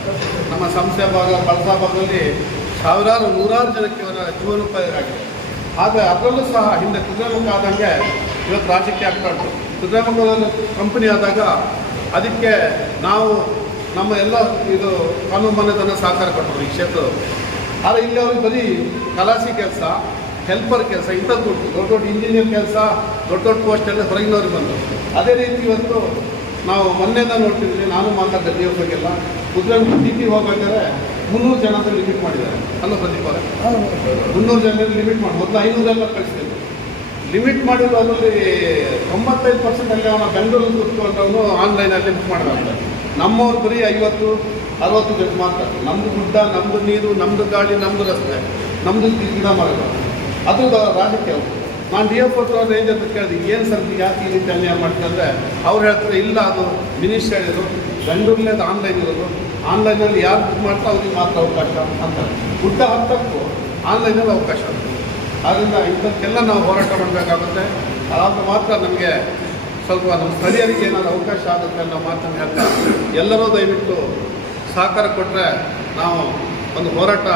ನಮ್ಮ ಸಂಸ್ಥೆ ಭಾಗ ಕಳಸ ಭಾಗದಲ್ಲಿ ಸಾವಿರಾರು ನೂರಾರು ಜನಕ್ಕೆ ಅವರ ಜೀವನೋಪಾಯ ಆಗಿದೆ. ಆದರೆ ಅದರಲ್ಲೂ ಸಹ ಹಿಂದೆ ಕುದುರೆಮುಖ ಆದಂಗೆ ಇವತ್ತು ರಾಜ್ಯಕ್ಕೆ ಆಗ್ತಾ ಉಂಟು. ಕುದುರೆಮುಖದಲ್ಲಿ ಕಂಪನಿ ಆದಾಗ ಅದಕ್ಕೆ ನಾವು ನಮ್ಮ ಎಲ್ಲ ಇದು ಕಾನೂನು ಮನೆತನ ಸಹಕಾರ ಕೊಟ್ಟರು ಈ ಕ್ಷೇತ್ರದವರು. ಆದರೆ ಇಲ್ಲಿ ಅವ್ರಿಗೆ ಬರೀ ಕಲಾಸಿ ಕೆಲಸ, ಹೆಲ್ಪರ್ ಕೆಲಸ ಇಂಥದ್ದು ದೊಡ್ಡ ದೊಡ್ಡ ಇಂಜಿನಿಯರ್ ಕೆಲಸ, ದೊಡ್ಡ ದೊಡ್ಡ ಪೋಸ್ಟೆಲ್ಲ ಹೊರಗಿನವ್ರಿಗೆ ಬಂದರು. ಅದೇ ರೀತಿ ಇವತ್ತು ನಾವು ಮೊನ್ನೆದ ನೋಡ್ತಿದ್ವಿ, ನಾನು ಮಾತಾಡಿದೆ ದೇವ್ರ ಬಗ್ಗೆಲ್ಲ. ಕುದುರೆಮುಖ DP ಹೋಗ್ಬೇಕಾದ್ರೆ 300 ಜನ ಅಂತ ಲಿಮಿಟ್ ಮಾಡಿದ್ದಾರೆ. ಅಲ್ಲ ಪ್ರದೀಪ್ ಅವರೇ, 300 ಜನ ಲಿಮಿಟ್ ಮಾಡಿ ಮೊದಲು 500 ಕಳಿಸ್ತಿದ್ರು. ಲಿಮಿಟ್ ಮಾಡಿದ್ರು. ಅದರಲ್ಲಿ 95% ಅಲ್ಲಿ ಅವನ ಬೆಂಗಳೂರಲ್ಲಿ ಕೂತ್ಕೊಂಡವನು ಆನ್ಲೈನಲ್ಲಿ ಬುಕ್ ಮಾಡಿದ. ನಮ್ಮವ್ರು ಬರೀ 50-60 ಜನ ಮಾತ್ರ. ನಮ್ಮದು ಗುಡ್ಡ, ನಮ್ಮದು ನೀರು, ನಮ್ಮದು ಗಾಳಿ, ನಮ್ಮದು ರಸ್ತೆ, ನಮ್ಮದು ಗಿಡ ಮರಗಳು, ಅದು ರಾಜಕೀಯ. ನಾನು DF ರೇಂಜ್ ಅಂತ ಕೇಳಿದೆ, ಏನು ಸರ್ ಯಾಕೆ ಈ ರೀತಿ ಅನ್ಯಾಯ ಮಾಡ್ತೀನಿ ಅಂದರೆ ಅವ್ರು ಹೇಳ್ತಾರೆ, ಇಲ್ಲ ಅದು ಮಿನಿಸ್ಟರ್ ಹೇಳಿದ್ರು, ಬೆಂಗಳೂರಲ್ಲೇ ಅದು ಆನ್ಲೈನ್ ಇರೋದು, ಆನ್ಲೈನಲ್ಲಿ ಯಾರು ಬುಕ್ ಮಾಡ್ತಾ ಅವ್ರಿಗೆ ಮಾತ್ರ ಅವಕಾಶ ಅಂತಾರೆ. ಗುಡ್ಡ ಹತ್ತಕ್ಕೂ ಆನ್ಲೈನಲ್ಲಿ ಅವಕಾಶ ಅಂತ. ಆದ್ದರಿಂದ ಇಂಥಕ್ಕೆಲ್ಲ ನಾವು ಹೋರಾಟ ಮಾಡಬೇಕಾಗುತ್ತೆ. ಆಗ ಮಾತ್ರ ನಮಗೆ ಸ್ವಲ್ಪ ನಮ್ಮ ಸ್ಥಳೀಯರಿಗೆ ಏನಾದರೂ ಅವಕಾಶ ಆಗುತ್ತೆ ಅನ್ನೋ ಮಾತನ್ನು ಹೇಳ್ತಾ, ಎಲ್ಲರೂ ದಯವಿಟ್ಟು ಸಹಕಾರ ಕೊಟ್ಟರೆ ನಾವು ಒಂದು ಹೋರಾಟ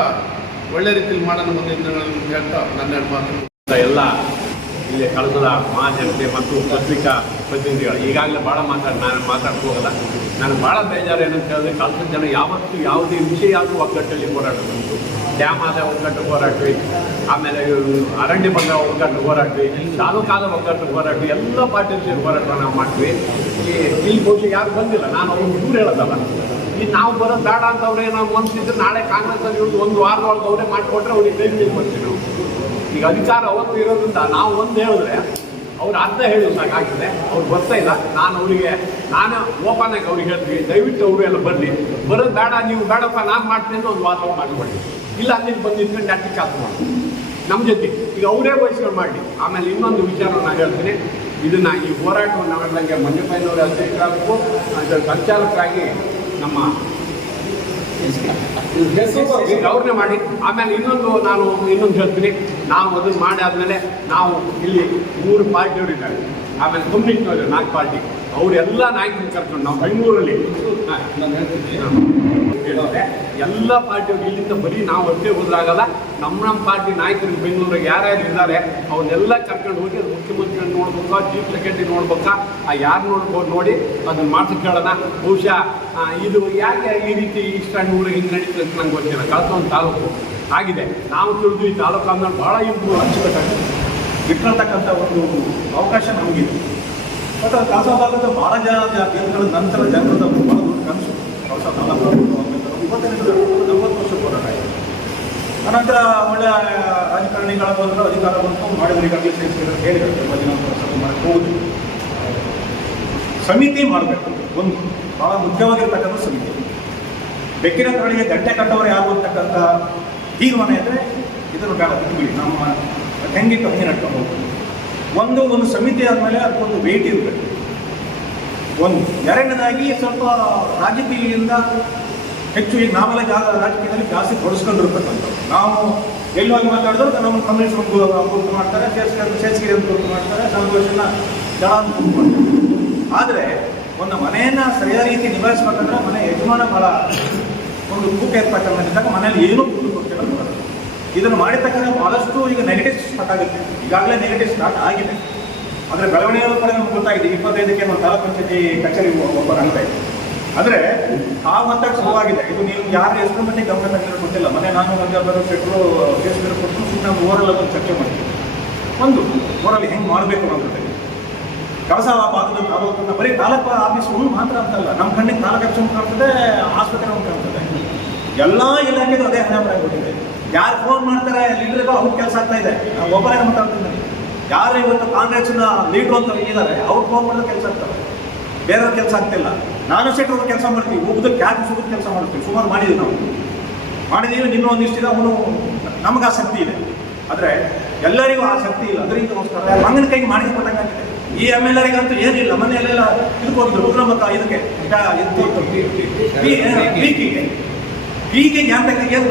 ಒಳ್ಳೆ ರೀತಿಯಲ್ಲಿ ಮಾಡೋಣ ಮುಂದಿನ ದಿನಗಳಲ್ಲಿ ಹೇಳ್ತಾ ನನ್ನ ಮಾತು. ಎಲ್ಲ ಇಲ್ಲಿ ಕಳೆದ ಮಹಾಜನತೆ ಮತ್ತು ಪತ್ರಿಕಾ ಪ್ರತಿನಿಧಿಗಳು ಈಗಾಗಲೇ ಭಾಳ ನಾನು ಮಾತಾಡ್ಕೊ ಹೋಗಲ್ಲ. ನನಗೆ ಭಾಳ ಬೇಜಾರು ಏನಂತ ಹೇಳಿದ್ರೆ, ಕಳೆದ ಜನ ಯಾವತ್ತೂ ಯಾವುದೇ ವಿಷಯ ಆದರೂ ಒಗ್ಗಟ್ಟಲ್ಲಿ ಹೋರಾಟ ಬಂತು. ಡ್ಯಾಮ್ ಆದ ಒಗ್ಗಟ್ಟು ಹೋರಾಟ್ವಿ, ಆಮೇಲೆ ಅರಣ್ಯ ಬಂದ ಒಗ್ಗಟ್ಟು ಹೋರಾಟ್ವಿ, ತಾಲೂಕಾದ ಒಗ್ಗಟ್ಟು ಹೋರಾಟ್ವಿ, ಎಲ್ಲ ಪಾರ್ಟಿಯಲ್ಲಿ ಹೋರಾಟ ನಾವು ಮಾಡ್ತೀವಿ. ಇಲ್ಲಿ ಬಹುಶಃ ಯಾರು ಬಂದಿಲ್ಲ, ನಾನು ಅವ್ರಿಗೆ ದೂರ ಹೇಳೋದಲ್ಲ. ಈಗ ನಾವು ಬರೋದು ಬೇಡ ಅಂತ ಅವ್ರೆ ನಾವು ಅನ್ಸಿದ್ರೆ ನಾಳೆ ಕಾಂಗ್ರೆಸ್ಸಲ್ಲಿ ಇರೋದು 1 ವಾರದೊಳಗೆ ಅವರೇ ಮಾಡಿಕೊಟ್ರೆ ಅವ್ರಿಗೆ ಕೈ ಮಾಡ್ತೀವಿ ನಾವು. ಈಗ ಅಧಿಕಾರ ಅವತ್ತು ಇರೋದ್ರಿಂದ ನಾವು ಒಂದು ಹೇಳಿದ್ರೆ ಅವ್ರು ಅರ್ಧ ಹೇಳಿ ಸಾಕಾಗ್ತದೆ. ಅವ್ರು ಬರ್ತಾ ಇಲ್ಲ. ನಾನು ಓಪನ್ ಆಗಿ ಅವ್ರಿಗೆ ಹೇಳ್ತೀವಿ, ದಯವಿಟ್ಟು ಅವರು ಎಲ್ಲ ಬರಲಿ. ಬರೋದು ಬೇಡ, ನೀವು ಬೇಡಪ್ಪ ನಾನು ಮಾಡ್ತೀನಿ ಅಂತ ಒಂದು ವಾತಾವರಣ ಮಾಡಿಕೊಡಿ. ಇಲ್ಲ ಅಲ್ಲಿಗೆ ಬಂದಿದ್ಕೊಂಡು ನೆಟ್ಟಿ ಕಾಸು ಮಾಡಿ ನಮ್ಮ ಜೊತೆ ಈಗ ಅವರೇ ವಹಿಸ್ಕೊಂಡು ಮಾಡಿ. ಆಮೇಲೆ ಇನ್ನೊಂದು ವಿಚಾರ ನಾನು ಹೇಳ್ತೀನಿ, ಇದನ್ನು ಈ ಹೋರಾಟವನ್ನು ನಾವೆಲ್ಲಂಗೆ ಮಂಜಪ್ಪನವರ ಅಧ್ಯಕ್ಷರಾಗಬೇಕು, ಅದರ ಸಂಚಾಲಕರಾಗಿ ನಮ್ಮ ಅವ್ರನ್ನೇ ಮಾಡಿ. ಆಮೇಲೆ ಇನ್ನೊಂದು ಹೇಳ್ತೀನಿ, ನಾವು ಅದನ್ನು ಮಾಡಿ ಆದಮೇಲೆ ನಾವು ಇಲ್ಲಿ 3 ಪಾರ್ಟಿಯವರು ಇದ್ದಾರೆ. ಆಮೇಲೆ ಕಮ್ಯುನಿಸ್ಟ್ನವರು 4 ಪಾರ್ಟಿ, ಅವರೆಲ್ಲ ನಾಯಕರನ್ನು ಕರ್ಕೊಂಡು ನಾವು ಬೆಂಗಳೂರಲ್ಲಿ ಎಲ್ಲ ಪಾರ್ಟಿಯವರು ಇಲ್ಲಿಂದ ಬರೀ ನಾವು ಅಷ್ಟೇ ಹೋದ್ರಾಗಲ್ಲ. ನಮ್ಮ ಪಾರ್ಟಿ ನಾಯಕರು ಬೆಂಗಳೂರಿಗೆ ಯಾರ್ಯಾರು ಇದ್ದಾರೆ ಅವನ್ನೆಲ್ಲ ಕರ್ಕೊಂಡು ಹೋಗಿ ಅದು ಮುಖ್ಯಮಂತ್ರಿಗಳು ನೋಡ್ಬೇಕಾ, ಚೀಫ್ ಸೆಕ್ರೆಟರಿ ನೋಡ್ಬೇಕಾ, ಯಾರು ನೋಡಿ ಅದನ್ನು ಮಾಡ್ಸಕ್ಕೆ ಹೇಳೋಣ. ಬಹುಶಃ ಇದು ಯಾಕೆ ಈ ರೀತಿ ಇಷ್ಟ ಊರಿಗೆ ಹಿಂಗೆ ನಡೀತದೆ ಅಂತ ನಂಗೆ ಗೊತ್ತಿಲ್ಲ. ಕಳ್ಸೊಂದು ತಾಲೂಕು ಆಗಿದೆ, ನಾವು ತಿಳಿದು ಈ ತಾಲೂಕು ಆದ್ಮೇಲೆ ಭಾಳ ಇಂಪ್ರೂವ್ ಹಚ್ಚಬೇಕಾಗಿದೆ. ಬಿಟ್ಟಿರ್ತಕ್ಕಂಥ ಒಂದು ಅವಕಾಶ ನಮಗಿದೆ. ಮತ್ತು ಕಳಸಾ ಭಾಗದ ಭಾಳ ಜನಗಳ ನಂತರ ಜನರದ ಭಾಳ ದೊಡ್ಡ ಕನಸು ಕಳಸಾ ತಾಲೂಕು 40 ವರ್ಷ ಹೋರಾಟ ಆಯಿತು. ಅನಂತರ ಒಳ್ಳೆಯ ರಾಜಕಾರಣಿಗಳ ಬಂದರು, ಅಧಿಕಾರ ಬಂತು, ಮಾಡಿದ್ರೆ ಈಗಾಗಲೇ ಸೇರಿಸಿದ್ರು ಹೇಳಿದರು ತುಂಬ ದಿನ ಸಭೆ ಮಾಡಕ್ಕೆ ಹೋಗುದು. ಸಮಿತಿ ಮಾಡಬೇಕು, ಒಂದು ಭಾಳ ಮುಖ್ಯವಾಗಿರ್ತಕ್ಕಂಥ ಸಮಿತಿ. ಬೆಕ್ಕಿನ ಕರಡಿಗೆ ಗಂಟೆ ಕಟ್ಟವರು ಯಾರು ಅಂತಕ್ಕಂಥ ತೀರ್ಮಾನ ಇದ್ದರೆ ಇದನ್ನು ಬೇಡ ಬಿಟ್ಬಿಡಿ, ನಮ್ಮ ಹೆಂಗಿತ್ತು ಹಂಗೆ ನಡ್ಕೊಂಡು ಹೋಗ್ಬೋದು. ಒಂದು ಸಮಿತಿ ಆದಮೇಲೆ ಅದಕ್ಕೊಂದು ವೇಟ್ ಇರಬೇಕು. ಒಂದು ಎರಡನೇದಾಗಿ ಸ್ವಲ್ಪ ರಾಜಕೀಯದಿಂದ ಹೆಚ್ಚು, ಈಗ ನಾವೆಲ್ಲ ರಾಜಕೀಯದಲ್ಲಿ ಜಾಸ್ತಿ ತೊಡಸ್ಕೊಂಡಿರ್ತಕ್ಕಂಥ ನಾವು ಎಲ್ಲೋಗಿ ಮಾತಾಡಿದ್ರು ನಮ್ಮ ಕಮ್ಯುನಿಸ್ಟ್ ಗುರುತು ಮಾಡ್ತಾರೆ, ಸೇರ್ಸ್ಗಿರಿ ಅಂತ ಗುರುತು ಮಾಡ್ತಾರೆ, ಸಂತೋಷನ ಜನ ಅಂತ ಗುರುತು ಮಾಡ್ತಾರೆ. ಆದರೆ ಒಂದು ಮನೆಯನ್ನು ಸರಿಯಾದ ರೀತಿ ನಿಭಾಯಿಸ್ಬೇಕಂದ್ರೆ ಮನೆ ಯಜಮಾನ ಭಾಳ ಒಂದು ತೂಕ ಇರ್ತಕ್ಕಂಥ ಮನೇಲಿ ಏನೂ ಗುರುತು ಕೊಡ್ತಿಲ್ಲ. ಇದನ್ನು ಮಾಡಿರ್ತಕ್ಕಂಥ ಭಾಳಷ್ಟು ಈಗ ನೆಗೆಟಿವ್ ಸ್ಟಾರ್ಟ್ ಆಗುತ್ತೆ. ಈಗಾಗಲೇ ನೆಗೆಟಿವ್ ಸ್ಟಾರ್ಟ್ ಆಗಿದೆ. ಆದರೆ ಬೆಳವಣಿಗೆಗಳು ಕೂಡ ನಮ್ಗೆ ಗೊತ್ತಾಗಿದೆ. 25ಕ್ಕೆ ನಾವು ತಾಲೂಕು ಪಂಚಾಯತಿ ಕಚೇರಿ ಓಪನ್ ಆಗ್ತಾ ಇದೆ. ಆದರೆ ಆ ಮಟ್ಟಕ್ಕೆ ಶುರುವಾಗಿದೆ. ಇದು ನೀವು ಯಾರು ಎಷ್ಟು ಮಟ್ಟಿಗೆ ಗಮನ ತಗೊಂಡು ಗೊತ್ತಿಲ್ಲ. ಮನೆ ನಾನು ಮಂಜಾಬರು ಶೆಟ್ಟರು ದೇಶಗಳು ಕೊಟ್ಟು ಸುಮ್ಮನೆ ಓರಲ್ ಅದನ್ನು ಚರ್ಚೆ ಮಾಡ್ತೀವಿ. ಒಂದು ಓರಲ್ಲಿ ಹೆಂಗೆ ಮಾಡಬೇಕು ಅನ್ನೋದ್ರಲ್ಲಿ ಕಳಸಾ ಭಾಗದ ತಾಲೂಕನ್ನು ಬರೀ ತಾಲೂಕು ಆಫೀಸ್ ಒಂದು ಮಾತ್ರ ಅಂತಲ್ಲ, ನಮ್ಮ ಕಣ್ಣಿಗೆ 4 ಲಕ್ಷ ಕಾಣ್ತದೆ, ಆಸ್ಪತ್ರೆ ಒಂದು ಕಾಣ್ತದೆ. ಎಲ್ಲ ಇಲಾಖೆದು ಅದೇ ಹಣೆ ಕೊಟ್ಟಿದೆ. ಯಾರು ಫೋನ್ ಮಾಡ್ತಾರೆ ಲೀಡರ್ಗಳು ಅವ್ರಿಗೆ ಕೆಲಸ ಆಗ್ತಾ ಇದೆ. ನಾವು ಒಬ್ಬರೇ ಮಾತಾಡ್ತಿದ್ದೀನಿ. ಯಾರು ಇವತ್ತು ಕಾಂಗ್ರೆಸ್ನ ಲೀಡ್ರು ಅಂತ ಇದ್ದಾರೆ ಅವ್ರು ಫೋನ್ ಮಾಡಿದ್ರೆ ಕೆಲಸ ಆಗ್ತಾರೆ, ಬೇರೆಯವ್ರ ಕೆಲಸ ಆಗ್ತಿಲ್ಲ. ನಾನು ಸೆಟ್ರವ್ರ ಕೆಲಸ ಮಾಡ್ತೀವಿ, ಉಗ್ದು ಕ್ಯಾಬ್ ಸುಗದ ಕೆಲಸ ಮಾಡ್ತೀವಿ, ಸುಮಾರು ಮಾಡಿದ್ದೀವಿ. ನಾವು ಮಾಡಿದ್ದೀವಿ. ಇನ್ನೂ ಒಂದಿಷ್ಟಿದೆ, ಅವನು ನಮಗೆ ಆಸಕ್ತಿ ಇದೆ. ಆದರೆ ಎಲ್ಲರಿಗೂ ಆಸಕ್ತಿ ಇಲ್ಲ. ಅದರಿಂದಗೋಸ್ಕರ ಮಂಗನ ಕೈಗೆ ಮಾಡಿಸ್ಕೊಟ್ಟಂಗಾಗಿದೆ. ಈ MLA ಅಂತೂ ಏನಿಲ್ಲ. ಮನೆಯಲ್ಲೆಲ್ಲ ಇದಕ್ಕೆ ಹೋಗಿದ್ರು ಉಗ್ರಮಕ್ಕ ಇದಕ್ಕೆ ಹೀಗೆ ಜ್ಞಾಪಕಕ್ಕೆ ಏನು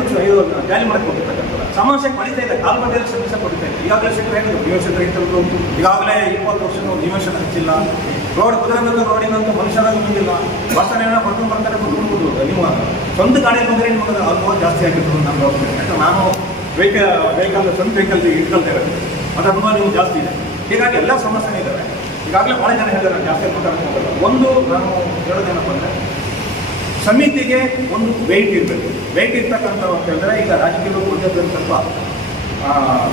ಜಾಲಿ ಮಾಡಕ್ಕೆ ಹೋಗಿರ್ತಕ್ಕಂಥ ಸಮಸ್ಯೆ ಪಡಿತಾ ಇದೆ. ಕಾಲ್ಬಂಡಿಯಲ್ಲಿ ಸಮಸ್ಯೆ ಪಡಿತಾ ಇದೆ. ಈಗಾಗಲೇ ಶೆಟ್ಟರು ಹೇಳಿದ್ರು ನಿವೇಶನ ರೈತರು ಈಗಾಗಲೇ 20 ವರ್ಷ ನಿವೇಶನ ಹಚ್ಚಿಲ್ಲ. ರೋಡ್ ಕುದುರೆಮಕ್ಕ ರೋಡಿನಂತ ಮನುಷ್ಯರಾಗ ಬಂದಿಲ್ಲ. ವಾಸನೆಯನ್ನು ಬರ್ಕೊಂಡು ಬರ್ತಾರೆ, ಬರ್ಕೊಂಡು ನೀವು ಸ್ವಂತ ಗಾಡಿ ಬಂದರೆ ನಿಮಗೆ ಅನುಭವ ಜಾಸ್ತಿ ಆಗಿರ್ತದೆ. ನಮ್ಮ ಯಾಕಂದ್ರೆ ನಾನು ವೆಹಿಕಲ್ ಸ್ವಂತ ವೆಹಿಕಲ್ ಇಟ್ಕೊಳ್ತೇವೆ, ಅದು ಅನುಭವ ನೀವು ಜಾಸ್ತಿ ಇದೆ. ಹೀಗಾಗಿ ಎಲ್ಲ ಸಮಸ್ಯೆ ಇದ್ದಾವೆ. ಈಗಾಗಲೇ ಭಾಳ ಜನ ಹೇಳಿದ್ದಾರೆ, ಜಾಸ್ತಿ ಮಾತಾಡ್ಕೊಂಡು ಹೋಗಲ್ಲ. ಒಂದು ನಾನು ಹೇಳೋದೇನಪ್ಪ ಅಂದರೆ ಸಮಿತಿಗೆ ಒಂದು ವೆಯ್ಟ್ ಇರಬೇಕು. ವೆಯ್ಟ್ ಇರ್ತಕ್ಕಂಥವ್ರು ಅಂತ ಹೇಳಿದ್ರೆ ಈಗ ರಾಜಕೀಯಗಳು ಕೊಡೋದು ಸ್ವಲ್ಪ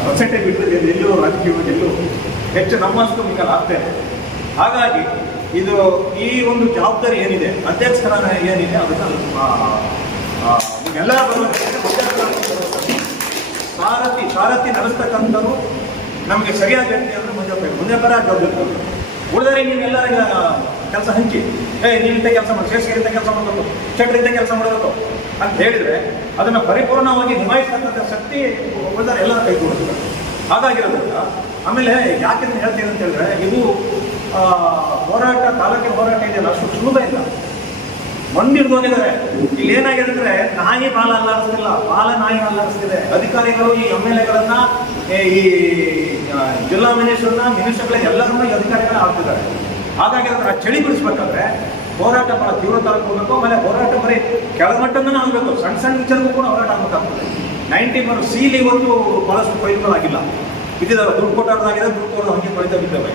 ಪರ್ಸೆಂಟೇಜ್ ಬಿಟ್ಟರೆ ಎಲ್ಲೂ ರಾಜಕೀಯವಾಗಿ ಎಲ್ಲೂ ಹೆಚ್ಚು ನಮ್ಮಷ್ಟು ನಿಮಗೆ ಆಗ್ತಾ ಇದೆ. ಹಾಗಾಗಿ ಇದು ಈ ಒಂದು ಜವಾಬ್ದಾರಿ ಏನಿದೆ, ಅಧ್ಯಕ್ಷರ ಏನಿದೆ ಅದನ್ನು ಎಲ್ಲ ಸಾರಥಿ ನಡೆಸ್ತಕ್ಕಂಥದ್ದು ನಮಗೆ ಸರಿಯಾದ ವ್ಯಕ್ತಿ ಅಂದರೆ ಮುಂದೆ ಬರ ಜವಾಬ್ದಾರಿ. ಉಳಿದರೆ ನೀವೆಲ್ಲರಿಗ ಕೆಲಸ ಹಂಚಿ ನೀವಿಂತ ಕೆಲಸ ಮಾಡಿ, ಶೇಷಗಿರಿತ ಕೆಲಸ ಮಾಡಬೇಕು, ಶೆಟ್ಟರಿಂದ ಕೆಲಸ ಮಾಡಬೇಕು ಅಂತ ಹೇಳಿದರೆ ಅದನ್ನು ಪರಿಪೂರ್ಣವಾಗಿ ನಿಭಾಯಿಸ್ತಕ್ಕಂಥ ಶಕ್ತಿ ಉಳಿದರೆ ಎಲ್ಲರ ಕೈಗೂಡಿಸ್ತಾರೆ. ಹಾಗಾಗಿರೋದ್ರಿಂದ ಆಮೇಲೆ ಯಾಕೆ ಹೇಳ್ತೀನಿ ಅಂತ ಹೇಳಿದ್ರೆ, ಇದು ಹೋರಾಟ, ತಾಲೂಕಿನ ಹೋರಾಟ ಇದೆಯಲ್ಲ ಅಷ್ಟು ಸುಲಭ ಇಲ್ಲ. ಮಂದಿಡ್ದು ಹೋಗಿದ್ದಾರೆ. ಇಲ್ಲಿ ಏನಾಗಿದೆ ಅಂದರೆ ನಾಯಿ ಬಾಲ ಅಲ್ಲಾಡಿಸ್ತಿಲ್ಲ, ಬಾಲ ನಾಯಿ ಅಲ್ಲಾಡಿಸ್ತಿದೆ. ಅಧಿಕಾರಿಗಳು ಈ MLAಗಳನ್ನ, ಈ ಜಿಲ್ಲಾ ಮಿನಿಸ್ಟರ್ಗಳನ್ನ ಎಲ್ಲರನ್ನೂ ಈ ಅಧಿಕಾರಿಗಳನ್ನ ಆಗ್ತಿದ್ದಾರೆ. ಹಾಗಾಗಿ ಅದನ್ನು ಚಳಿ ಬಿಡಿಸ್ಬೇಕಾದ್ರೆ ಹೋರಾಟ ಭಾಳ ತೀವ್ರತರ ಹೋಗಬೇಕು. ಆಮೇಲೆ ಹೋರಾಟ ಬರೀ ಕೆಳಮಟ್ಟದೂ ಆಗಬೇಕು, ಸಣ್ಣ ವಿಚಾರಕ್ಕೂ ಕೂಡ ಹೋರಾಟ ಆಗಬೇಕಾಗ್ತದೆ. 90 ಸೀಲ್ ಇವತ್ತು ಭಾಳಷ್ಟು ಕೊಯ್ದುಗಳಾಗಿಲ್ಲ, ಬಿದ್ದಿದ್ದಾವೆ. ದುಡ್ಡು ಕೊಟ್ಟಾರ್ದಾಗಿದೆ, ದುಡ್ಡು ಕೊಡೋದು ಹಂಗೆ ಕೊಯ್ತಾ ಬಿದ್ದಾವೆ.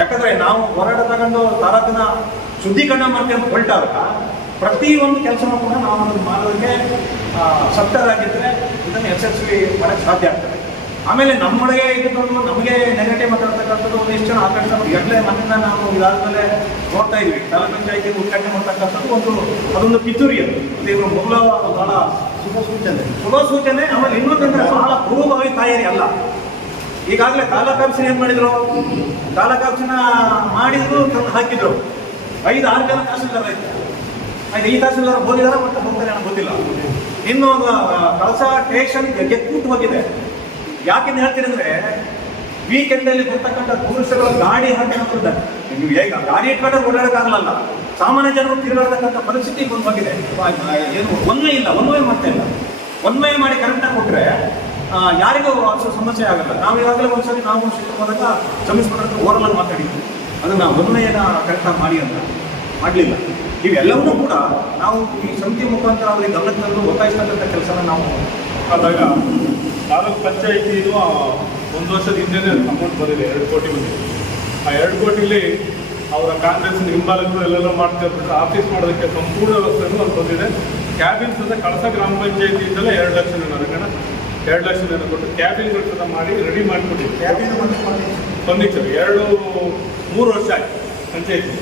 ಯಾಕಂದರೆ ನಾವು ಹೋರಾಟ ತಗೊಂಡು ತಾಲೂಕಿನ ಶುದ್ಧೀಕರಣ ಮಾಡ್ತೀವಿ ಅಂತ ಹೊರಟಾಗ ಪ್ರತಿಯೊಂದು ಕೆಲಸನೂ ಕೂಡ ನಾವು ಅದನ್ನು ಮಾಡೋದಕ್ಕೆ ಸಕ್ತರಾಗಿದ್ದರೆ ಇದನ್ನು ಯಶಸ್ವಿ ಮಾಡೋಕ್ಕೆ ಸಾಧ್ಯ ಆಗ್ತದೆ. ಆಮೇಲೆ ನಮ್ಮೊಳಗೆ ಇದ್ದುಕೊಂಡು ನಮಗೆ ನೆಗೆಟಿವ್ ಮಾತಾಡ್ತಕ್ಕಂಥದ್ದು ಒಂದಿಷ್ಟು ಜನ ಆಕಾಶ ಎಡ್ಲೆ ಮನೆಯಿಂದ ನಾವು ಇದಾದಮೇಲೆ ನೋಡ್ತಾ ಇದ್ವಿ. ತಾಲೂಕು ಪಂಚಾಯತಿ ಉದ್ಘಾಟನೆ ಮಾಡ್ತಕ್ಕಂಥದ್ದು ಅದೊಂದು ಪಿತೂರಿ. ಅದು ಇವರು ಮೂಲ ಭಾಳ ಶುಭ ಸೂಚನೆ. ಆಮೇಲೆ ಇನ್ನೊಂದಂದ್ರೆ ಭಾಳ ಪೂರ್ವಭಾವಿ ತಯಾರಿ ಅಲ್ಲ. ಈಗಾಗಲೇ ತಾಲೂಕು ಆಫೀಸಿನ ಏನು ಮಾಡಿದ್ರು, ತಾಲೂಕು ಆಫೀಸಿನ ಮಾಡಿದ್ರು, ತಂದು ಹಾಕಿದ್ರು. 5-6 ಜನ ತಹಸೀಲ್ದಾರ್ ಆಯ್ತು. ಆಯ್ತು, ಈ ತಹಸೀಲ್ದಾರ್ ಹೋಗಿದಾರ ಮತ್ತೆ ಹೋಗ್ತಾರೆ ನನಗೆ ಗೊತ್ತಿಲ್ಲ. ಇನ್ನು ಕಳಸಾ ಸ್ಟೇಷನ್ ಗೆದ್ದು ಹೋಗಿದೆ. ಯಾಕೆಂದು ಹೇಳ್ತೀನಿ ಅಂದರೆ, ವೀಕೆಂಡಲ್ಲಿ ಬರ್ತಕ್ಕಂಥ ಟೂರಿಸ್ಟ್ಗಳು ಗಾಡಿ ಹಾಕಿದ್ರೆ ನೀವು ಹೇಗೆ ಗಾಡಿ ಇಟ್ಕೊಂಡ್ರೆ ಓಡಾಡೋಕ್ಕಾಗಲ್ಲ. ಸಾಮಾನ್ಯ ಜನರು ತಿರುಗಾಡ್ತಕ್ಕಂಥ ಪರಿಸ್ಥಿತಿ ಬಂದು ಹೋಗಿದೆ. ಏನು ಒನ್ವೇ ಇಲ್ಲ, ಒನ್ವೇ ಮಾಡ್ತಾ ಇಲ್ಲ. ಒನ್ವೇ ಮಾಡಿ ಕರೆಕ್ಟಾಗಿ ಕೊಟ್ಟರೆ ಯಾರಿಗೂ ಸಮಸ್ಯೆ ಆಗಲ್ಲ. ನಾವು ಈಗಾಗಲೇ ಒಂದ್ಸರಿ ನಾವು ಶಿಕ್ಷಣ ಹೋದಾಗ ಶ್ರಮಿಸ್ಕೊಂಡ್ರೆ ಓರಲಾಗಿ ಮಾತಾಡಿದ್ವಿ. ಅದನ್ನು ಒನ್ವೆಯನ್ನು ಕರೆಕ್ಟಾಗಿ ಮಾಡಿ ಅಂತ ಮಾಡಲಿಲ್ಲ. ಇವೆಲ್ಲವನ್ನೂ ಕೂಡ ನಾವು ಈ ಸಮಿತಿ ಮುಖಾಂತರ ಅವರಿಗೆ ಗಮನಕ್ಕೆ ತಂದು ಒತ್ತಾಯಿಸ್ತಕ್ಕಂಥ ಕೆಲಸನ ನಾವು ಆದಾಗ ತಾಲೂಕು ಪಂಚಾಯಿತಿನೂ ಒಂದು ವರ್ಷದ ಹಿಂದೆನೇ ಅಮೌಂಟ್ ಬಂದಿದೆ, 2 ಕೋಟಿ ಬಂದಿದೆ. ಆ 2 ಕೋಟಿಲಿ ಅವರ ಕಾಂಗ್ರೆಸ್ನ ಹಿಂಬಾಲಕರು ಎಲ್ಲೆಲ್ಲ ಮಾಡ್ತಿರ್ಬಿಟ್ಟು ಆಫೀಸ್ ಮಾಡೋದಕ್ಕೆ ಸಂಪೂರ್ಣ ವ್ಯವಸ್ಥೆನೂ ಅಲ್ಲಿ ಬಂದಿದೆ. ಕ್ಯಾಬಿನ್ಸ್ ಅಂತ ಕಳಸ ಗ್ರಾಮ ಪಂಚಾಯಿತಿಯಿಂದಲೇ 2 ಲಕ್ಷ ಅನ್ಕೋಣ, 2 ಲಕ್ಷ ಕೊಟ್ಟು ಕ್ಯಾಬಿನ್ಗಳ ಸಹ ಮಾಡಿ ರೆಡಿ ಮಾಡಿಕೊಟ್ಟಿದ್ದೆ. ಫರ್ನಿಚರ್ 3 ವರ್ಷ ಆಯಿತು ಪಂಚಾಯತಿ.